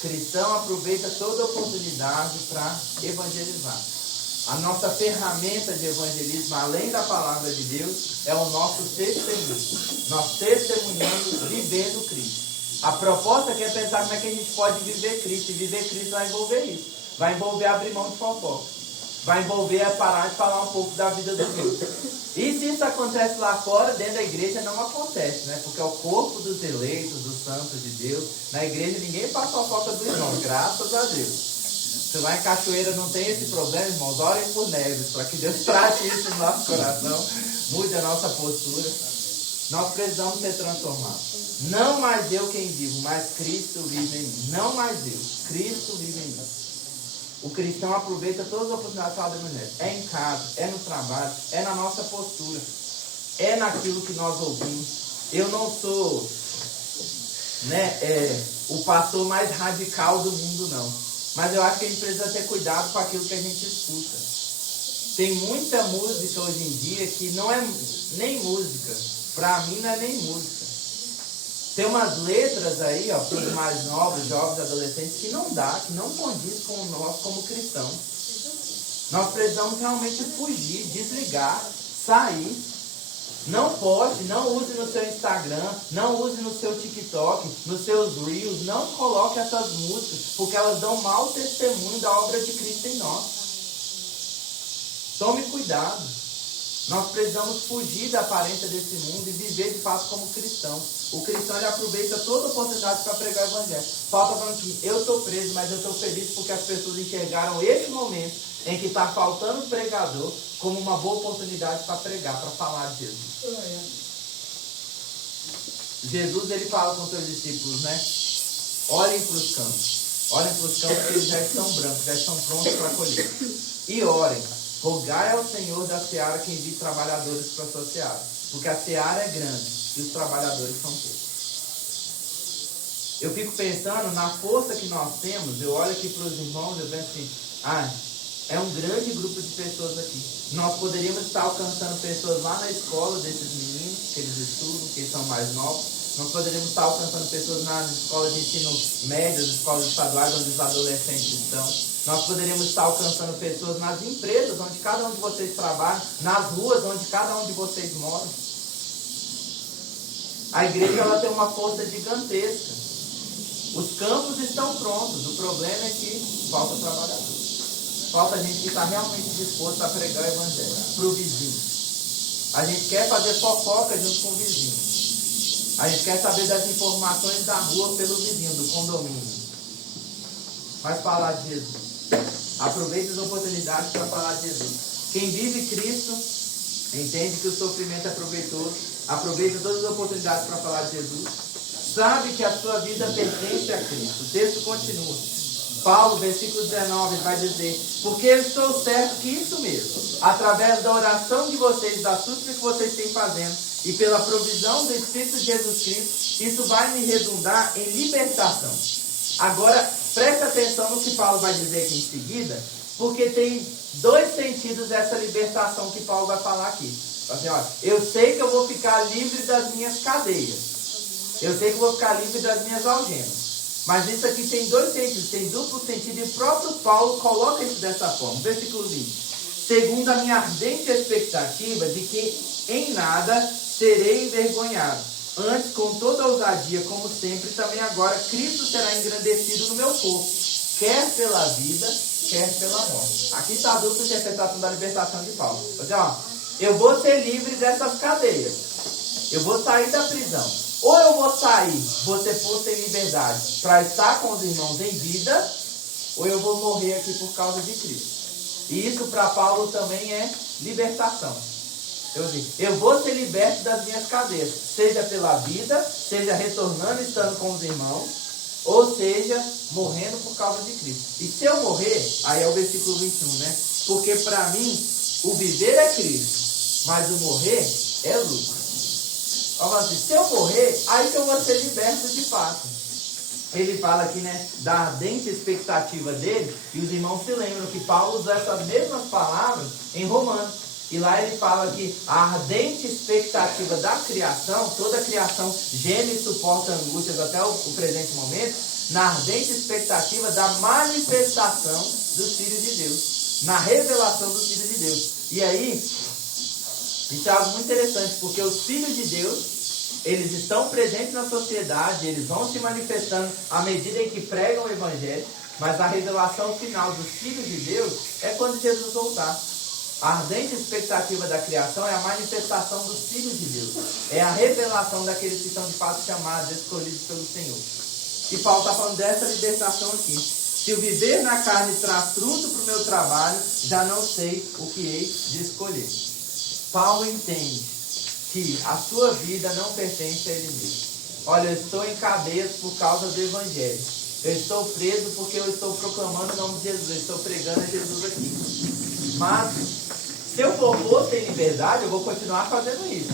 Cristão aproveita toda oportunidade para evangelizar. A nossa ferramenta de evangelismo, além da palavra de Deus, é o nosso testemunho. Nós testemunhando, vivendo Cristo. A proposta aqui é pensar como é que a gente pode viver Cristo. E viver Cristo vai envolver isso. Vai envolver abrir mão de fofoca. Vai envolver parar de falar um pouco da vida do Deus. E se isso acontece lá fora, dentro da igreja não acontece, né? Porque é o corpo dos eleitos, dos santos de Deus. Na igreja ninguém faz fofoca do irmão, graças a Deus. Se lá em Cachoeira não tem esse problema, irmãos, orem por Neves, para que Deus trate isso no nosso coração, mude a nossa postura. Nós precisamos ser transformados. Não mais eu quem vivo, mas Cristo vive em mim. Não mais eu, Cristo vive em mim. O cristão aproveita todas as oportunidades de falar da mulher. É em casa, é no trabalho, é na nossa postura, é naquilo que nós ouvimos. Eu não sou o pastor mais radical do mundo, não. Mas eu acho que a gente precisa ter cuidado com aquilo que a gente escuta. Tem muita música hoje em dia que não é nem música. Para mim não é nem música. Tem umas letras aí, ó, para os mais novos, jovens, adolescentes, que não dá, que não condiz com nós como cristãos. Nós precisamos realmente fugir, desligar, sair. Não poste, não use no seu Instagram, não use no seu TikTok, nos seus Reels, não coloque essas músicas, porque elas dão mau testemunho da obra de Cristo em nós. Tome cuidado. Nós precisamos fugir da aparência desse mundo e viver de fato como cristão. O cristão ele aproveita toda oportunidade para pregar o evangelho. Paulo está falando que eu estou preso, mas eu estou feliz porque as pessoas enxergaram esse momento em que está faltando pregador como uma boa oportunidade para pregar, para falar de Jesus. Jesus ele fala com seus discípulos, né? Olhem para os campos. Olhem para os campos que eles já estão brancos, já estão prontos para colher. E orem. Rogai ao Senhor da seara que envie trabalhadores para a sua seara. Porque a seara é grande e os trabalhadores são poucos. Eu fico pensando na força que nós temos. Eu olho aqui para os irmãos, eu penso assim, é um grande grupo de pessoas aqui. Nós poderíamos estar alcançando pessoas lá na escola desses meninos, que eles estudam, que eles são mais novos. Nós poderíamos estar alcançando pessoas nas escolas de ensino médio, nas escolas estaduais, onde os adolescentes estão. Nós poderíamos estar alcançando pessoas nas empresas, onde cada um de vocês trabalha, nas ruas, onde cada um de vocês mora. A igreja ela tem uma força gigantesca. Os campos estão prontos, o problema é que falta trabalhador. Falta gente que está realmente disposto a pregar o evangelho para o vizinho. A gente quer fazer fofoca junto com o vizinho. A gente quer saber das informações da rua pelo vizinho, do condomínio. Mas falar de Jesus. Aproveite as oportunidades para falar de Jesus. Quem vive Cristo entende que o sofrimento é proveitoso. Aproveita todas as oportunidades para falar de Jesus. Sabe que a sua vida pertence a Cristo. O texto continua. Paulo, versículo 19, vai dizer: porque eu estou certo que isso mesmo, através da oração de vocês, da súplica que vocês têm fazendo, e pela provisão do Espírito de Jesus Cristo, isso vai me redundar em libertação. Agora, preste atenção no que Paulo vai dizer aqui em seguida, porque tem dois sentidos dessa libertação que Paulo vai falar aqui. Assim, olha, eu sei que eu vou ficar livre das minhas cadeias. Eu sei que eu vou ficar livre das minhas algemas. Mas isso aqui tem dois sentidos, tem duplo sentido, e o próprio Paulo coloca isso dessa forma. Versículo 20. Segundo a minha ardente expectativa de que em nada serei envergonhado. Antes, com toda ousadia, como sempre, também agora, Cristo será engrandecido no meu corpo. quer pela vida, quer pela morte. Aqui está a dupla interpretação da libertação de Paulo. Assim, ó, eu vou ser livre dessas cadeias. Eu vou sair da prisão. Ou eu vou sair, vou ser posto em liberdade para estar com os irmãos em vida, ou eu vou morrer aqui por causa de Cristo. E isso para Paulo também é libertação. Eu vou ser liberto das minhas cadeias, seja pela vida, seja retornando, estando com os irmãos, ou seja, morrendo por causa de Cristo. E se eu morrer, aí é o versículo 21, né? Porque para mim, o viver é Cristo, mas o morrer é lucro. Assim, se eu morrer, aí que eu vou ser liberto de fato. Ele fala aqui, né, da ardente expectativa dele, e os irmãos se lembram que Paulo usa essas mesmas palavras em Romanos. E lá ele fala que a ardente expectativa da criação, toda a criação geme e suporta angústias até o presente momento, na ardente expectativa da manifestação dos filhos de Deus, na revelação dos filhos de Deus. E aí, isso é algo muito interessante, porque os filhos de Deus, eles estão presentes na sociedade, eles vão se manifestando à medida em que pregam o Evangelho, mas a revelação final dos filhos de Deus é quando Jesus voltar. A ardente expectativa da criação é a manifestação dos filhos de Deus. É a revelação daqueles que são de fato chamados, escolhidos pelo Senhor. E Paulo está falando dessa libertação aqui. Se o viver na carne traz fruto para o meu trabalho, já não sei o que hei de escolher. Paulo entende que a sua vida não pertence a ele mesmo. Olha, eu estou em cadeias por causa do Evangelho. Eu estou preso porque eu estou proclamando o nome de Jesus. Eu estou pregando a Jesus aqui. Mas, se eu for posto em liberdade, eu vou continuar fazendo isso.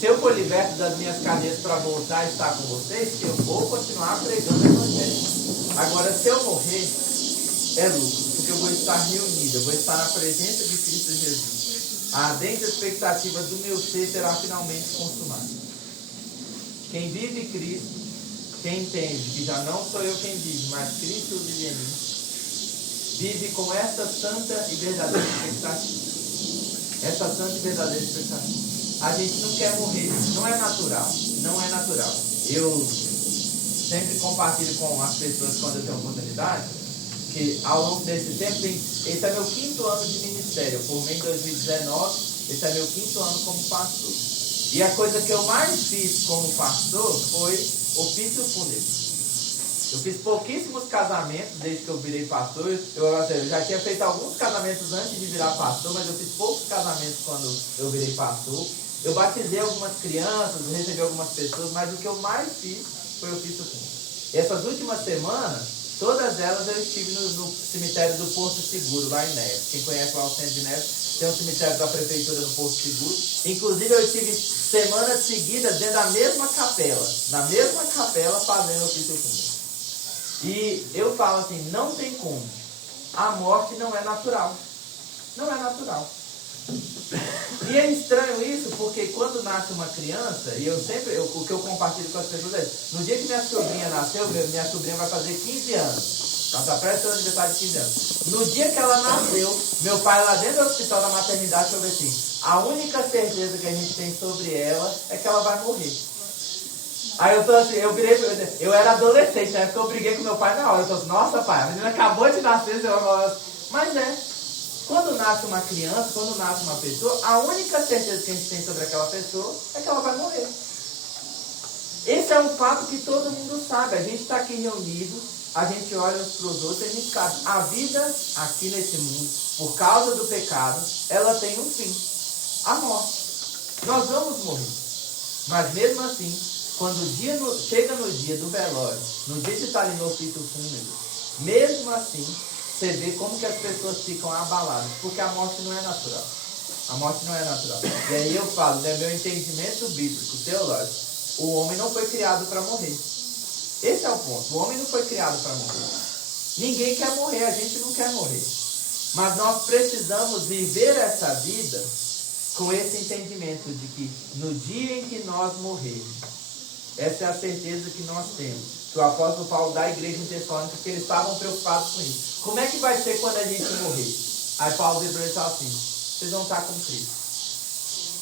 Se eu for liberto das minhas cadeias para voltar a estar com vocês, eu vou continuar pregando o Evangelho. Agora, se eu morrer, é lucro, porque eu vou estar reunido, eu vou estar na presença de Cristo Jesus. A ardente expectativa do meu ser será finalmente consumada. Quem vive Cristo, quem entende que já não sou eu quem vive, mas Cristo vive em mim, vive com essa santa e verdadeira expectativa. Essa santa e verdadeira expectativa. A gente não quer morrer, não é natural. Não é natural. Eu sempre compartilho com as pessoas quando eu tenho oportunidade, que ao longo desse tempo, esse é meu 5º ano de ministério. Eu formei em 2019, esse é meu 5º ano como pastor. E a coisa que eu mais fiz como pastor foi ofício fúnebre. Eu fiz pouquíssimos casamentos desde que eu virei pastor. Eu já tinha feito alguns casamentos antes de virar pastor, mas eu fiz poucos casamentos quando eu virei pastor. Eu batizei algumas crianças, recebi algumas pessoas, mas o que eu mais fiz foi ofício fúnebre. Essas últimas semanas, todas elas eu estive no cemitério do Porto Seguro, lá em Neves. Quem conhece lá o centro de Neves, tem um cemitério da prefeitura no Porto Seguro. Inclusive eu estive semanas seguidas dentro da mesma capela, fazendo ofício fúnebre. E eu falo assim, não tem como. A morte não é natural. Não é natural. E é estranho isso, porque quando nasce uma criança, e o que eu compartilho com as pessoas é, no dia que minha sobrinha nasceu, minha sobrinha vai fazer 15 anos. Ela está prestes ao aniversário de 15 anos. No dia que ela nasceu, meu pai lá dentro do hospital da maternidade falou assim, a única certeza que a gente tem sobre ela é que ela vai morrer. Aí eu tô assim, eu era adolescente, na época eu briguei com meu pai na hora. Eu tô assim, nossa pai, a menina acabou de nascer, você vai falar assim. Mas quando nasce uma criança, quando nasce uma pessoa, a única certeza que a gente tem sobre aquela pessoa é que ela vai morrer. Esse é um fato que todo mundo sabe. A gente está aqui reunido, a gente olha uns para os outros e a gente sabe. A vida aqui nesse mundo, por causa do pecado, ela tem um fim. A morte. Nós vamos morrer. Mas mesmo assim, quando chega no dia do velório, no dia de estar ali no ofício fúnebre, mesmo assim, você vê como que as pessoas ficam abaladas, porque a morte não é natural. A morte não é natural. E aí eu falo, né, meu entendimento bíblico, teológico, o homem não foi criado para morrer. Esse é o ponto. O homem não foi criado para morrer. Ninguém quer morrer, a gente não quer morrer. Mas nós precisamos viver essa vida com esse entendimento de que no dia em que nós morrermos, essa é a certeza que nós temos. Que o apóstolo Paulo dá à igreja em Tessalônica, porque eles estavam preocupados com isso. Como é que vai ser quando a gente morrer? Aí Paulo diz para eles assim, vocês vão estar com Cristo.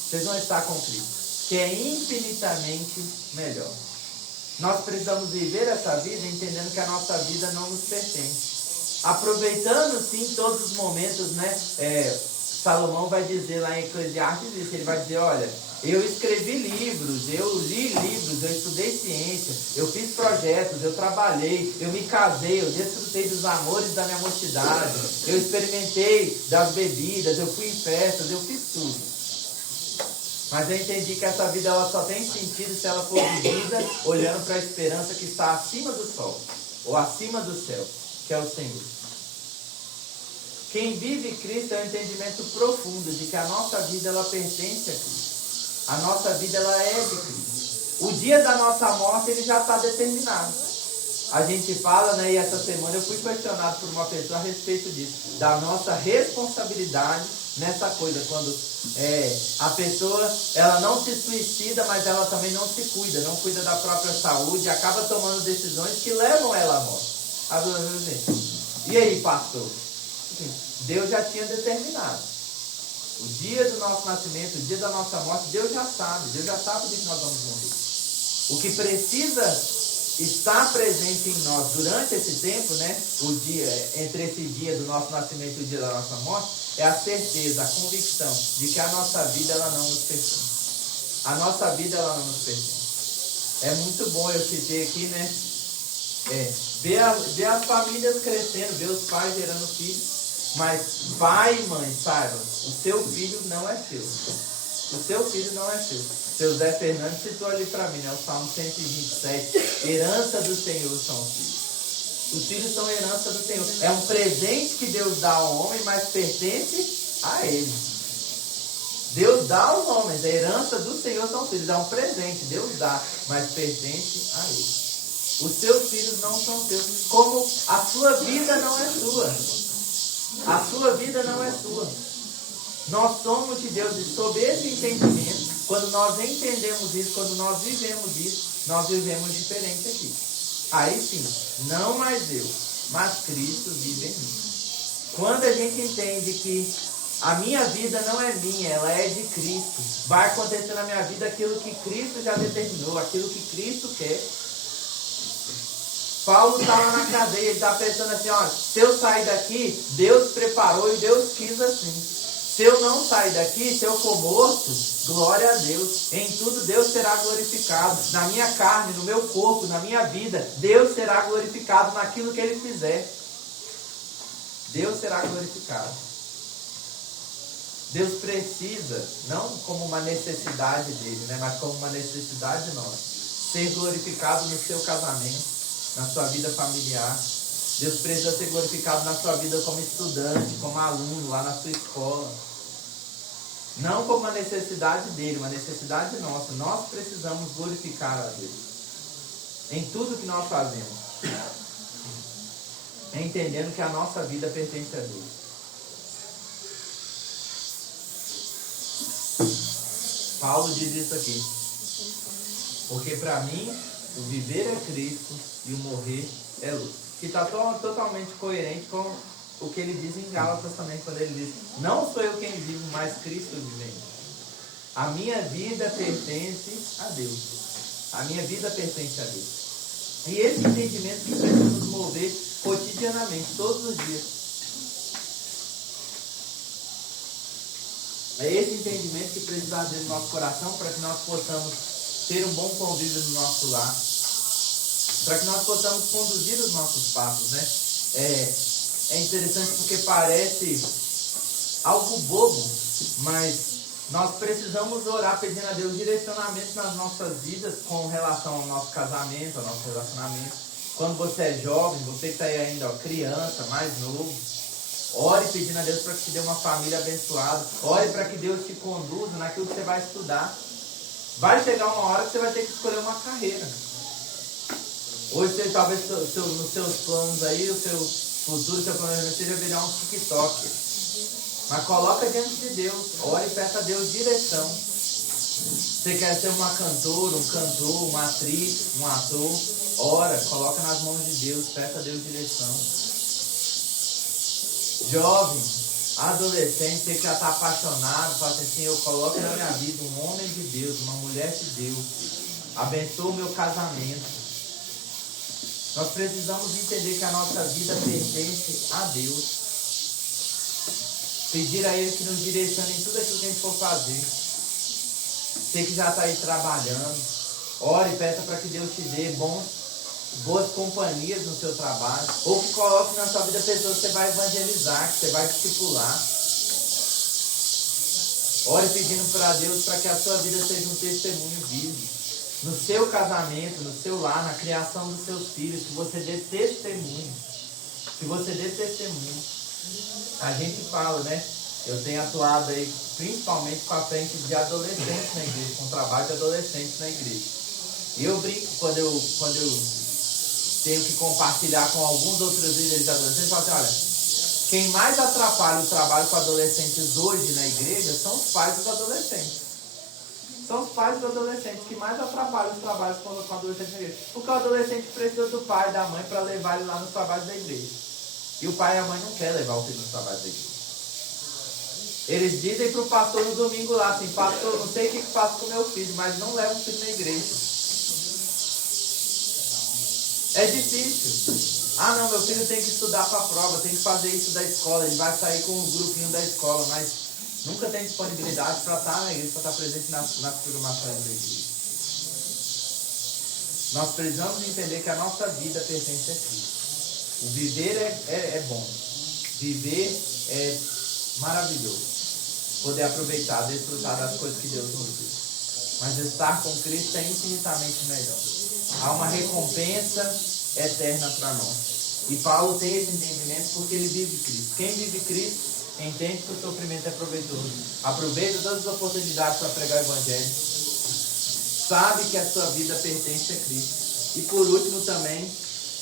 Vocês vão estar com Cristo. Que é infinitamente melhor. Nós precisamos viver essa vida entendendo que a nossa vida não nos pertence. Aproveitando sim todos os momentos, né? Salomão vai dizer lá em Eclesiastes isso, ele vai dizer, olha, eu escrevi livros, eu li livros, eu estudei ciência, eu fiz projetos, eu trabalhei, eu me casei, eu desfrutei dos amores da minha mocidade, eu experimentei das bebidas, eu fui em festas, eu fiz tudo. Mas eu entendi que essa vida ela só tem sentido se ela for vivida olhando para a esperança que está acima do sol, ou acima do céu, que é o Senhor. Quem vive Cristo é um entendimento profundo de que a nossa vida ela pertence a Cristo. A nossa vida ela é de Cristo. O dia da nossa morte ele já está determinado. A gente fala, né, e essa semana eu fui questionado por uma pessoa a respeito disso, da nossa responsabilidade nessa coisa, quando a pessoa ela não se suicida, mas ela também não se cuida, não cuida da própria saúde, acaba tomando decisões que levam ela à morte. E aí, pastor? Deus já tinha determinado. O dia do nosso nascimento, o dia da nossa morte, Deus já sabe o dia que nós vamos morrer. O que precisa estar presente em nós durante esse tempo, né? O dia, entre esse dia do nosso nascimento e o dia da nossa morte, é a certeza, a convicção de que a nossa vida ela não nos pertence. A nossa vida ela não nos pertence. É muito bom, eu citei aqui, né? Ver as famílias crescendo, ver os pais gerando filhos. Mas pai e mãe, saiba, o seu filho não é seu. O seu filho não é seu. Seu Zé Fernandes citou ali para mim, né? O Salmo 127. Herança do Senhor são os filhos. Os filhos são herança do Senhor. É um presente que Deus dá ao homem, mas pertence a ele. Deus dá aos homens. A herança do Senhor são os filhos. É um presente, Deus dá, mas pertence a ele. Os seus filhos não são seus. Como a sua vida não é sua. A sua vida não é sua. Nós somos de Deus e sob esse entendimento, quando nós entendemos isso, quando nós vivemos isso, nós vivemos diferente aqui. Aí sim, não mais eu, mas Cristo vive em mim. Quando a gente entende que a minha vida não é minha, ela é de Cristo, vai acontecer na minha vida aquilo que Cristo já determinou, aquilo que Cristo quer. Paulo está lá na cadeia, ele está pensando assim, olha, se eu sair daqui, Deus preparou e Deus quis assim. Se eu não sair daqui, se eu for morto, glória a Deus. Em tudo Deus será glorificado. Na minha carne, no meu corpo, na minha vida, Deus será glorificado naquilo que Ele fizer. Deus será glorificado. Deus precisa, não como uma necessidade dele, né, mas como uma necessidade nossa, ser glorificado no seu casamento, na sua vida familiar. Deus precisa ser glorificado na sua vida como estudante, como aluno, lá na sua escola. Não como uma necessidade dele, uma necessidade nossa. Nós precisamos glorificar a Deus em tudo que nós fazemos, entendendo que a nossa vida pertence a Deus. Paulo diz isso aqui. Porque para mim, o viver é Cristo e o morrer é lucro. Que está totalmente coerente com o que ele diz em Gálatas também, quando ele diz, não sou eu quem vivo, mas Cristo vive em mim. A minha vida pertence a Deus. A minha vida pertence a Deus. E esse entendimento que precisa nos mover cotidianamente, todos os dias. É esse entendimento que precisa haver no nosso coração para que nós possamos ter um bom convívio no nosso lar, para que nós possamos conduzir os nossos passos, né? É interessante porque parece algo bobo, mas nós precisamos orar pedindo a Deus direcionamento nas nossas vidas com relação ao nosso casamento, ao nosso relacionamento. Quando você é jovem, você que está aí ainda, criança, mais novo, ore pedindo a Deus para que te dê uma família abençoada. Ore para que Deus te conduza naquilo que você vai estudar. Vai chegar uma hora que você vai ter que escolher uma carreira. Hoje, você, talvez nos seus planos aí, o seu futuro, seu planejamento seja virar um TikTok. Mas coloca diante de Deus. Ore e peça a Deus direção. Você quer ser uma cantora, um cantor, uma atriz, um ator? Ora, coloca nas mãos de Deus, peça a Deus direção. Jovem, adolescente, você que já está apaixonado, fala assim, eu coloco na minha vida um homem de Deus, uma mulher de Deus. Abençoa o meu casamento. Nós precisamos entender que a nossa vida pertence a Deus. Pedir a Ele que nos direcione em tudo aquilo que a gente for fazer. Você que já está aí trabalhando, ore e peça para que Deus te dê boas companhias no seu trabalho. Ou que coloque na sua vida pessoas que você vai evangelizar, que você vai discipular. Ore pedindo para Deus para que a sua vida seja um testemunho vivo. No seu casamento, no seu lar, na criação dos seus filhos, que você dê testemunho. Que você dê testemunho. A gente fala, né? Eu tenho atuado aí, principalmente com a frente de adolescentes na igreja, com o trabalho de adolescentes na igreja. E eu brinco quando eu tenho que compartilhar com alguns outros líderes de adolescentes, eu falo assim, olha, quem mais atrapalha o trabalho com adolescentes hoje na igreja são os pais dos adolescentes. São os pais dos adolescentes que mais atrapalham os trabalhos com adolescentes na igreja. Porque o adolescente precisa do pai e da mãe para levar ele lá nos trabalhos da igreja. E o pai e a mãe não querem levar o filho nos trabalhos da igreja. Eles dizem para o pastor no domingo lá assim, pastor, não sei o que faço com o meu filho, mas não leva o filho na igreja. É difícil. Ah não, meu filho tem que estudar para a prova, tem que fazer isso da escola, ele vai sair com o grupinho da escola, mas nunca tem disponibilidade para estar na igreja, para estar presente nas programações da igreja. Nós precisamos entender que a nossa vida pertence a Cristo. O viver é bom. Viver é maravilhoso. Poder aproveitar, desfrutar das coisas que Deus nos deu. Mas estar com Cristo é infinitamente melhor. Há uma recompensa eterna para nós. E Paulo tem esse entendimento porque ele vive Cristo. Quem vive Cristo entende que o sofrimento é proveitoso. Aproveita todas as oportunidades para pregar o Evangelho. Sabe que a sua vida pertence a Cristo. E por último também,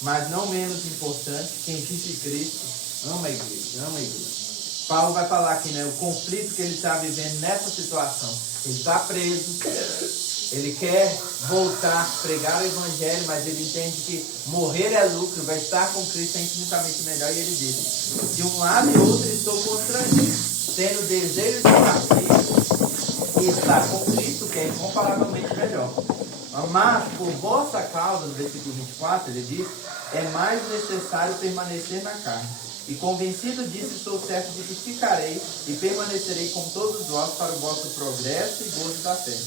mas não menos importante, quem vive Cristo ama a igreja, ama a igreja. Paulo vai falar aqui, né, o conflito que ele está vivendo nessa situação. Ele está preso, ele quer voltar a pregar o Evangelho, mas ele entende que morrer é lucro, vai estar com Cristo é infinitamente melhor. E ele diz, de um lado e outro estou constrangido, tendo desejo de partir e estar com Cristo, que é incomparavelmente melhor. Mas por vossa causa, no versículo 24, ele diz, é mais necessário permanecer na carne. E convencido disso, estou certo de que ficarei e permanecerei com todos vós para o vosso progresso e gozo da fé,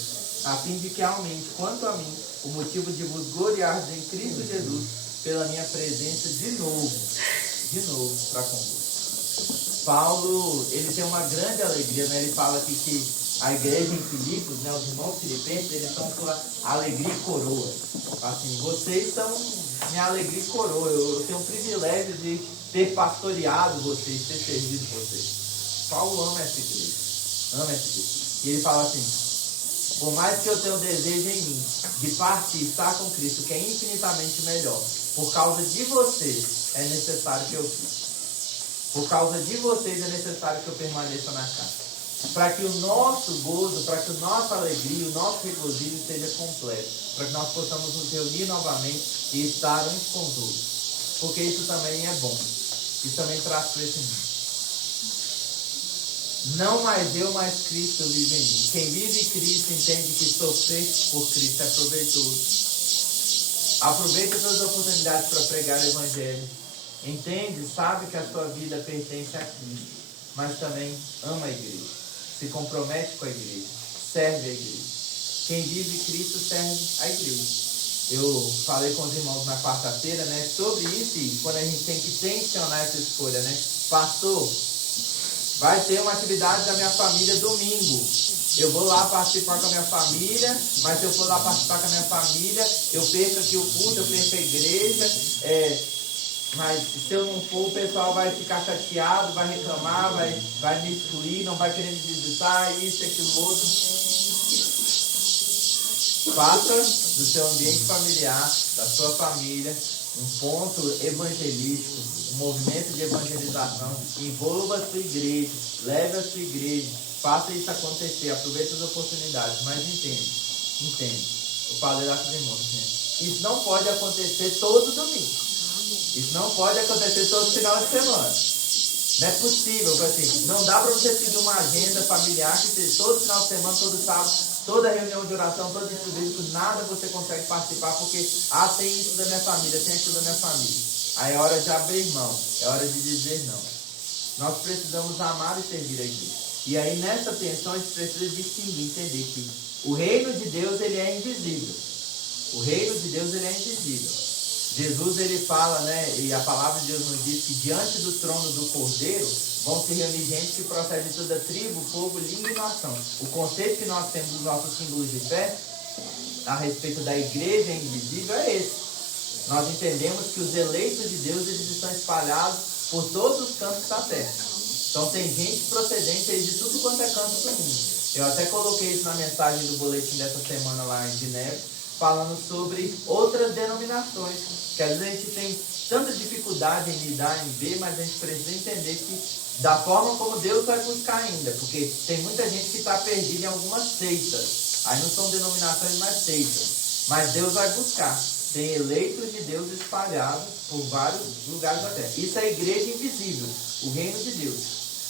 a fim de que aumente, quanto a mim, o motivo de vos gloriardes em Cristo Jesus, pela minha presença de novo, para convosco. Paulo, ele tem uma grande alegria, né? Ele fala aqui que a igreja em Filipos, né, os irmãos filipenses, eles estão com alegria e coroa. Assim, vocês são minha alegria e coroa. Eu tenho o privilégio de ter pastoreado vocês, ter servido vocês. Paulo ama essa igreja. Ama essa igreja. E ele fala assim, por mais que eu tenha o desejo em mim de partir, estar com Cristo, que é infinitamente melhor, por causa de vocês é necessário que eu fique. Por causa de vocês é necessário que eu permaneça na casa. Para que o nosso gozo, para que a nossa alegria, o nosso regozijo seja completo. Para que nós possamos nos reunir novamente e estar uns com os outros. Porque isso também é bom. Isso também traz para esse mundo. Não mais eu, mas Cristo vive em mim. Quem vive Cristo entende que sofrer por Cristo é proveitoso. Aproveita todas as oportunidades para pregar o Evangelho. Entende, sabe que a sua vida pertence a Cristo. Mas também ama a igreja. Se compromete com a igreja. Serve a igreja. Quem vive Cristo serve a igreja. Eu falei com os irmãos na quarta-feira, né, sobre isso, e quando a gente tem que tensionar essa escolha, né? Pastor, vai ter uma atividade da minha família domingo. Eu vou lá participar com a minha família, mas se eu for lá participar com a minha família, eu perco aqui o culto, eu perco a igreja, mas se eu não for, o pessoal vai ficar chateado, vai reclamar, vai me excluir, não vai querer me visitar, isso, aquilo, outro. Faça do seu ambiente familiar, da sua família, um ponto evangelístico, um movimento de evangelização. Envolva a sua igreja, leve a sua igreja, faça isso acontecer, aproveite as oportunidades, mas entende. Eu falei lá com os irmãos, né? Isso não pode acontecer todo domingo. Isso não pode acontecer todo final de semana. Não é possível, assim, não dá para você seguir uma agenda familiar que seja todo final de semana, todo sábado. Toda reunião de oração, todo estudo bíblico, nada você consegue participar porque tem isso da minha família, tem aquilo da minha família. Aí é hora de abrir mão, é hora de dizer não. Nós precisamos amar e servir a igreja. E aí nessa tensão a gente precisa distinguir, entender que o reino de Deus ele é invisível. O reino de Deus ele é invisível. Jesus ele fala, né, e a palavra de Deus nos diz que diante do trono do Cordeiro vão se reunir gente que procede de toda tribo, povo, língua e nação. O conceito que nós temos dos nossos símbolos de fé a respeito da igreja invisível é esse. Nós entendemos que os eleitos de Deus eles estão espalhados por todos os cantos da terra. Então tem gente procedente aí de tudo quanto é canto do mundo. Eu até coloquei isso na mensagem do boletim dessa semana lá em Genebra, falando sobre outras denominações, que às vezes a gente tem tanta dificuldade em lidar, em ver, mas a gente precisa entender que da forma como Deus vai buscar ainda, porque tem muita gente que está perdida em algumas seitas, aí não são denominações, mas seitas, mas Deus vai buscar, tem eleitos de Deus espalhados por vários lugares da terra. Isso é a igreja invisível, o reino de Deus,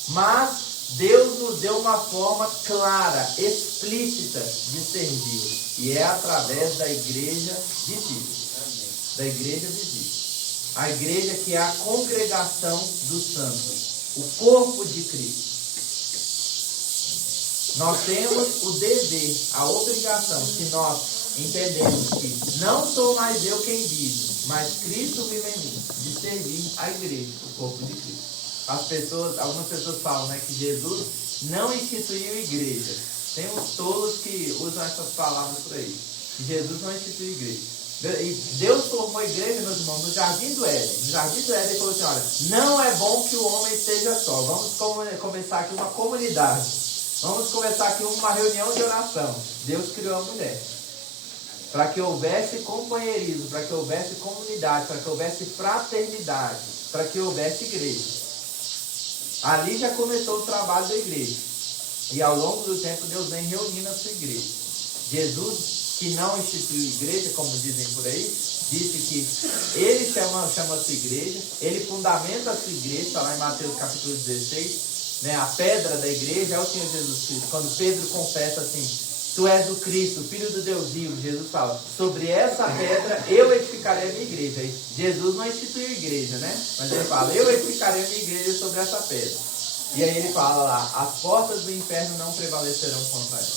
mas Deus nos deu uma forma clara, explícita de servir, e é através da igreja visível. Da igreja visível. A igreja que é a congregação dos santos, o corpo de Cristo. Nós temos o dever, a obrigação, se nós entendemos que não sou mais eu quem vive, mas Cristo vive em mim, de servir a igreja, o corpo de Cristo. Algumas pessoas falam, né, que Jesus não instituiu igreja. Tem uns tolos que usam essas palavras por aí. Jesus não instituiu igreja. E Deus formou a igreja, meus irmãos, no Jardim do Éden. No Jardim do Éden ele falou assim, olha, não é bom que o homem esteja só. Vamos começar aqui uma comunidade. Vamos começar aqui uma reunião de oração. Deus criou a mulher. Para que houvesse companheirismo, para que houvesse comunidade, para que houvesse fraternidade, para que houvesse igreja. Ali já começou o trabalho da igreja. E ao longo do tempo Deus vem reunindo a sua igreja. Jesus, que não instituiu igreja, como dizem por aí, disse que ele chama a sua igreja, ele fundamenta a sua igreja, está lá em Mateus capítulo 16, né, a pedra da igreja é o Senhor Jesus Cristo. Quando Pedro confessa assim, tu és o Cristo, Filho do Deus vivo, Jesus fala, sobre essa pedra eu edificarei a minha igreja. Aí, Jesus não instituiu igreja, né? Mas ele fala, eu edificarei a minha igreja sobre essa pedra. E aí ele fala lá, as portas do inferno não prevalecerão contra ela.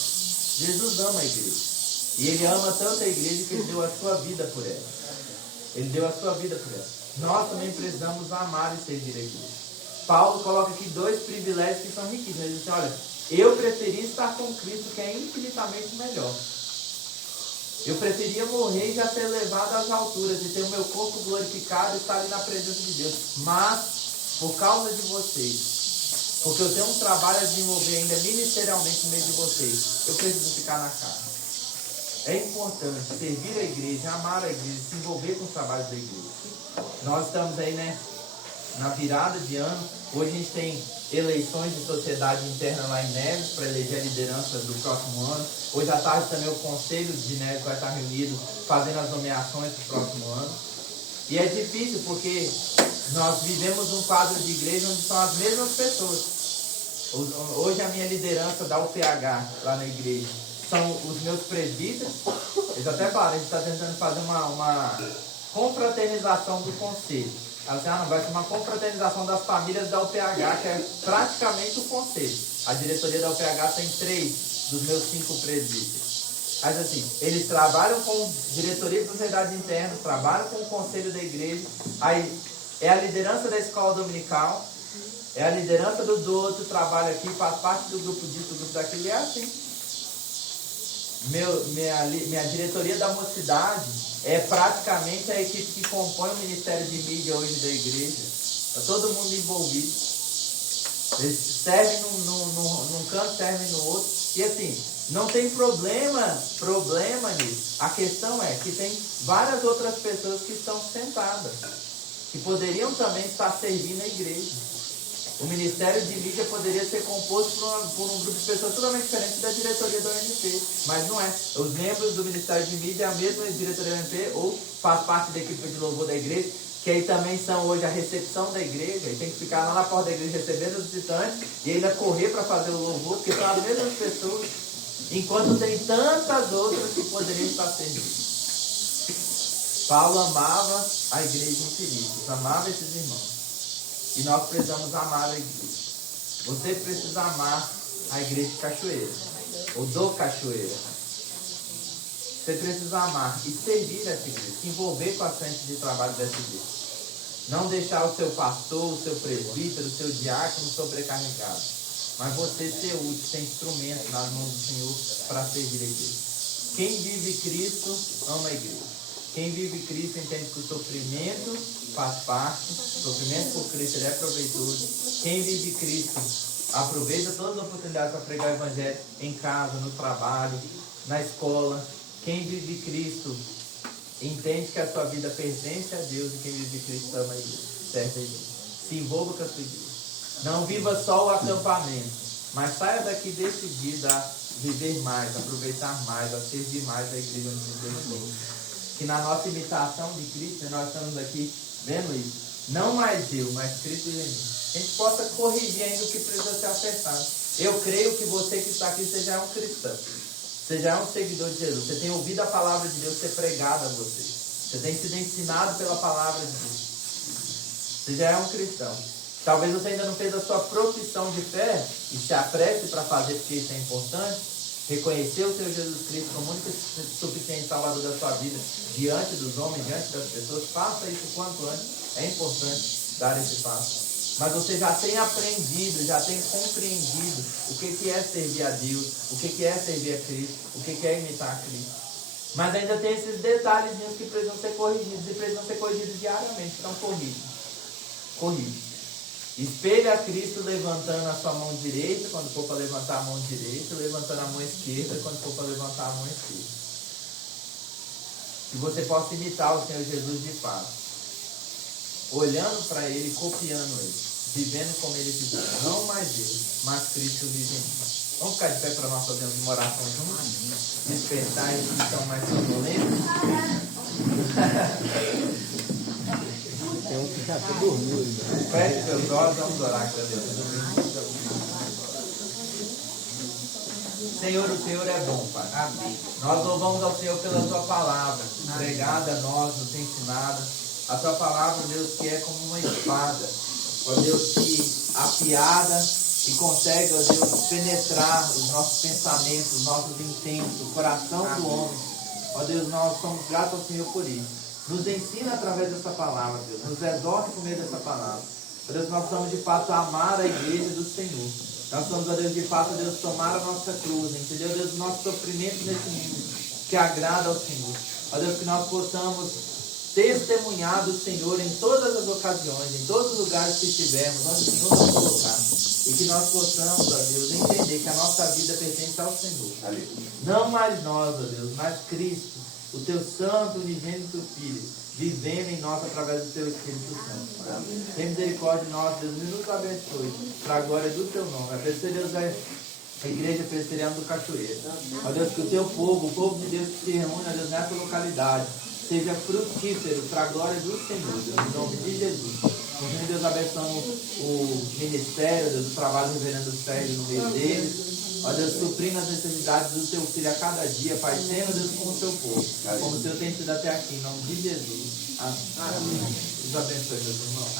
Jesus ama a igreja. E ele ama tanto a igreja que ele deu a sua vida por ela. Ele deu a sua vida por ela. Nós também precisamos amar e servir a igreja. Paulo coloca aqui dois privilégios que são riquíssimos. Ele diz assim, olha, eu preferi estar com Cristo, que é infinitamente melhor. Eu preferia morrer e já ser levado às alturas e ter o meu corpo glorificado e estar ali na presença de Deus. Mas, por causa de vocês, porque eu tenho um trabalho a desenvolver ainda ministerialmente no meio de vocês, eu preciso ficar na casa. É importante servir a igreja, amar a igreja, se envolver com os trabalhos da igreja. Nós estamos aí, né, na virada de ano. Hoje a gente tem eleições de sociedade interna lá em Neves para eleger a liderança do próximo ano. Hoje à tarde também o conselho de Neves vai estar reunido fazendo as nomeações do próximo ano. E é difícil porque nós vivemos um quadro de igreja onde são as mesmas pessoas. Hoje a minha liderança da UPH lá na igreja são os meus presbíteros. Eles até falaram, a gente está tentando fazer uma confraternização do conselho. Assim, não, vai ser uma confraternização das famílias da UPH, que é praticamente o conselho. A diretoria da UPH tem 3 dos meus 5 presbíteros. Mas assim, eles trabalham com diretoria de sociedade interna, trabalham com o conselho da igreja, aí é a liderança da escola dominical, é a liderança do outro trabalho aqui, faz parte do grupo disso, do grupo daquilo, e é assim. Minha diretoria da mocidade é praticamente a equipe que compõe o ministério de mídia hoje da igreja. Está todo mundo envolvido. Eles servem num canto, servem no outro. E assim, não tem problema nisso. A questão é que tem várias outras pessoas que estão sentadas, que poderiam também estar servindo a igreja. O Ministério de Mídia poderia ser composto por um grupo de pessoas totalmente diferente da diretoria da UNP, mas não é. Os membros do Ministério de Mídia é a mesma diretoria da UNP ou faz parte da equipe de louvor da igreja, que aí também são hoje a recepção da igreja, e tem que ficar lá na porta da igreja recebendo os visitantes e ainda correr para fazer o louvor, porque são as mesmas pessoas. enquanto tem tantas outras que poderiam estar servindo. Paulo amava a igreja em Filipos, amava esses irmãos. E nós precisamos amar a igreja. Você precisa amar a igreja de Cachoeira, ou do Cachoeira. Você precisa amar e servir essa igreja, se envolver com a frente de trabalho dessa igreja. Não deixar o seu pastor, o seu presbítero, o seu diácono sobrecarregado. Mas você ser útil, ser instrumento nas mãos do Senhor para servir a igreja. Quem vive Cristo ama a igreja. Quem vive Cristo entende que o sofrimento faz parte. O sofrimento por Cristo ele é proveitoso. Quem vive Cristo aproveita todas as oportunidades para pregar o evangelho em casa, no trabalho, na escola. Quem vive Cristo entende que a sua vida pertence a Deus e quem vive Cristo ama a igreja, serve a igreja. Se envolva com a sua igreja. Não viva só o acampamento, mas saia daqui decidida a viver mais, a aproveitar mais, a servir mais a igreja onde Deus tem. Que na nossa imitação de Cristo, nós estamos aqui vendo isso. Não mais eu, mas Cristo em mim. A gente possa corrigir ainda o que precisa ser acertado. Eu creio que você que está aqui, você já é um cristão. Você já é um seguidor de Jesus. Você tem ouvido a palavra de Deus ser pregada a você. Você tem sido ensinado pela palavra de Deus. Você já é um cristão. Talvez você ainda não fez a sua profissão de fé e se apresse para fazer porque isso é importante. Reconhecer o Senhor Jesus Cristo como único e suficiente Salvador da sua vida diante dos homens, diante das pessoas. Faça isso quanto antes. É importante dar esse passo. Mas você já tem aprendido, já tem compreendido o que é servir a Deus, o que é servir a Cristo, o que é imitar a Cristo. Mas ainda tem esses detalhezinhos que precisam ser corrigidos e precisam ser corrigidos diariamente. Então corrige. Espelhe a Cristo levantando a sua mão direita quando for para levantar a mão direita, levantando a mão esquerda quando for para levantar a mão esquerda. Que você possa imitar o Senhor Jesus de fato, olhando para Ele, copiando Ele, vivendo como Ele viveu. Não mais eu, mas Cristo vive em mim. Vamos ficar de pé para nós fazermos uma oração juntos? Despertar e que estão mais sonolentos. Tem um que já até dormiu. Feche seus olhos, vamos orar com Deus. Senhor, o Senhor é bom, Pai. Amém. Nós louvamos ao Senhor pela Tua palavra, pregada a nós, nos ensinada. A Tua palavra, Deus, que é como uma espada. Ó Deus, que afiada e consegue, ó Deus, penetrar os nossos pensamentos, os nossos intentos, o coração do homem. Ó Deus, nós somos gratos ao Senhor por isso. Nos ensina através dessa palavra, Deus. Nos exorta por meio dessa palavra. Ó Deus, nós estamos de fato a amar a igreja do Senhor. Nós estamos, ó Deus, de fato, ó Deus, tomar a nossa cruz. Entendeu, Deus, o nosso sofrimento nesse mundo que agrada ao Senhor. Ó Deus, que nós possamos testemunhar do Senhor em todas as ocasiões, em todos os lugares que estivermos, onde o Senhor nos colocar. E que nós possamos, ó Deus, entender que a nossa vida pertence ao Senhor. Não mais nós, ó Deus, mas Cristo, o Teu santo unigênito Filho, vivendo em nós através do Teu Espírito Santo. Tem misericórdia de nós, Deus, e nos abençoe, para a glória do Teu nome. Abençoe, Deus, a igreja presbiteriana do Cachoeira. Ó Deus, que o Teu povo, o povo de Deus que se reúne, ó Deus, nessa localidade, seja frutífero para a glória do Senhor, Deus, em nome de Jesus. Por Deus, abençoamos o ministério, Deus, o trabalho do reverendo Sérgio no meio deles. Ó Deus, suprindo as necessidades do Teu Filho a cada dia, Pai, sendo, Deus, como o Teu povo, como o Teu tem sido até aqui, em nome de Jesus. Amém. Deus abençoe, meus irmãos.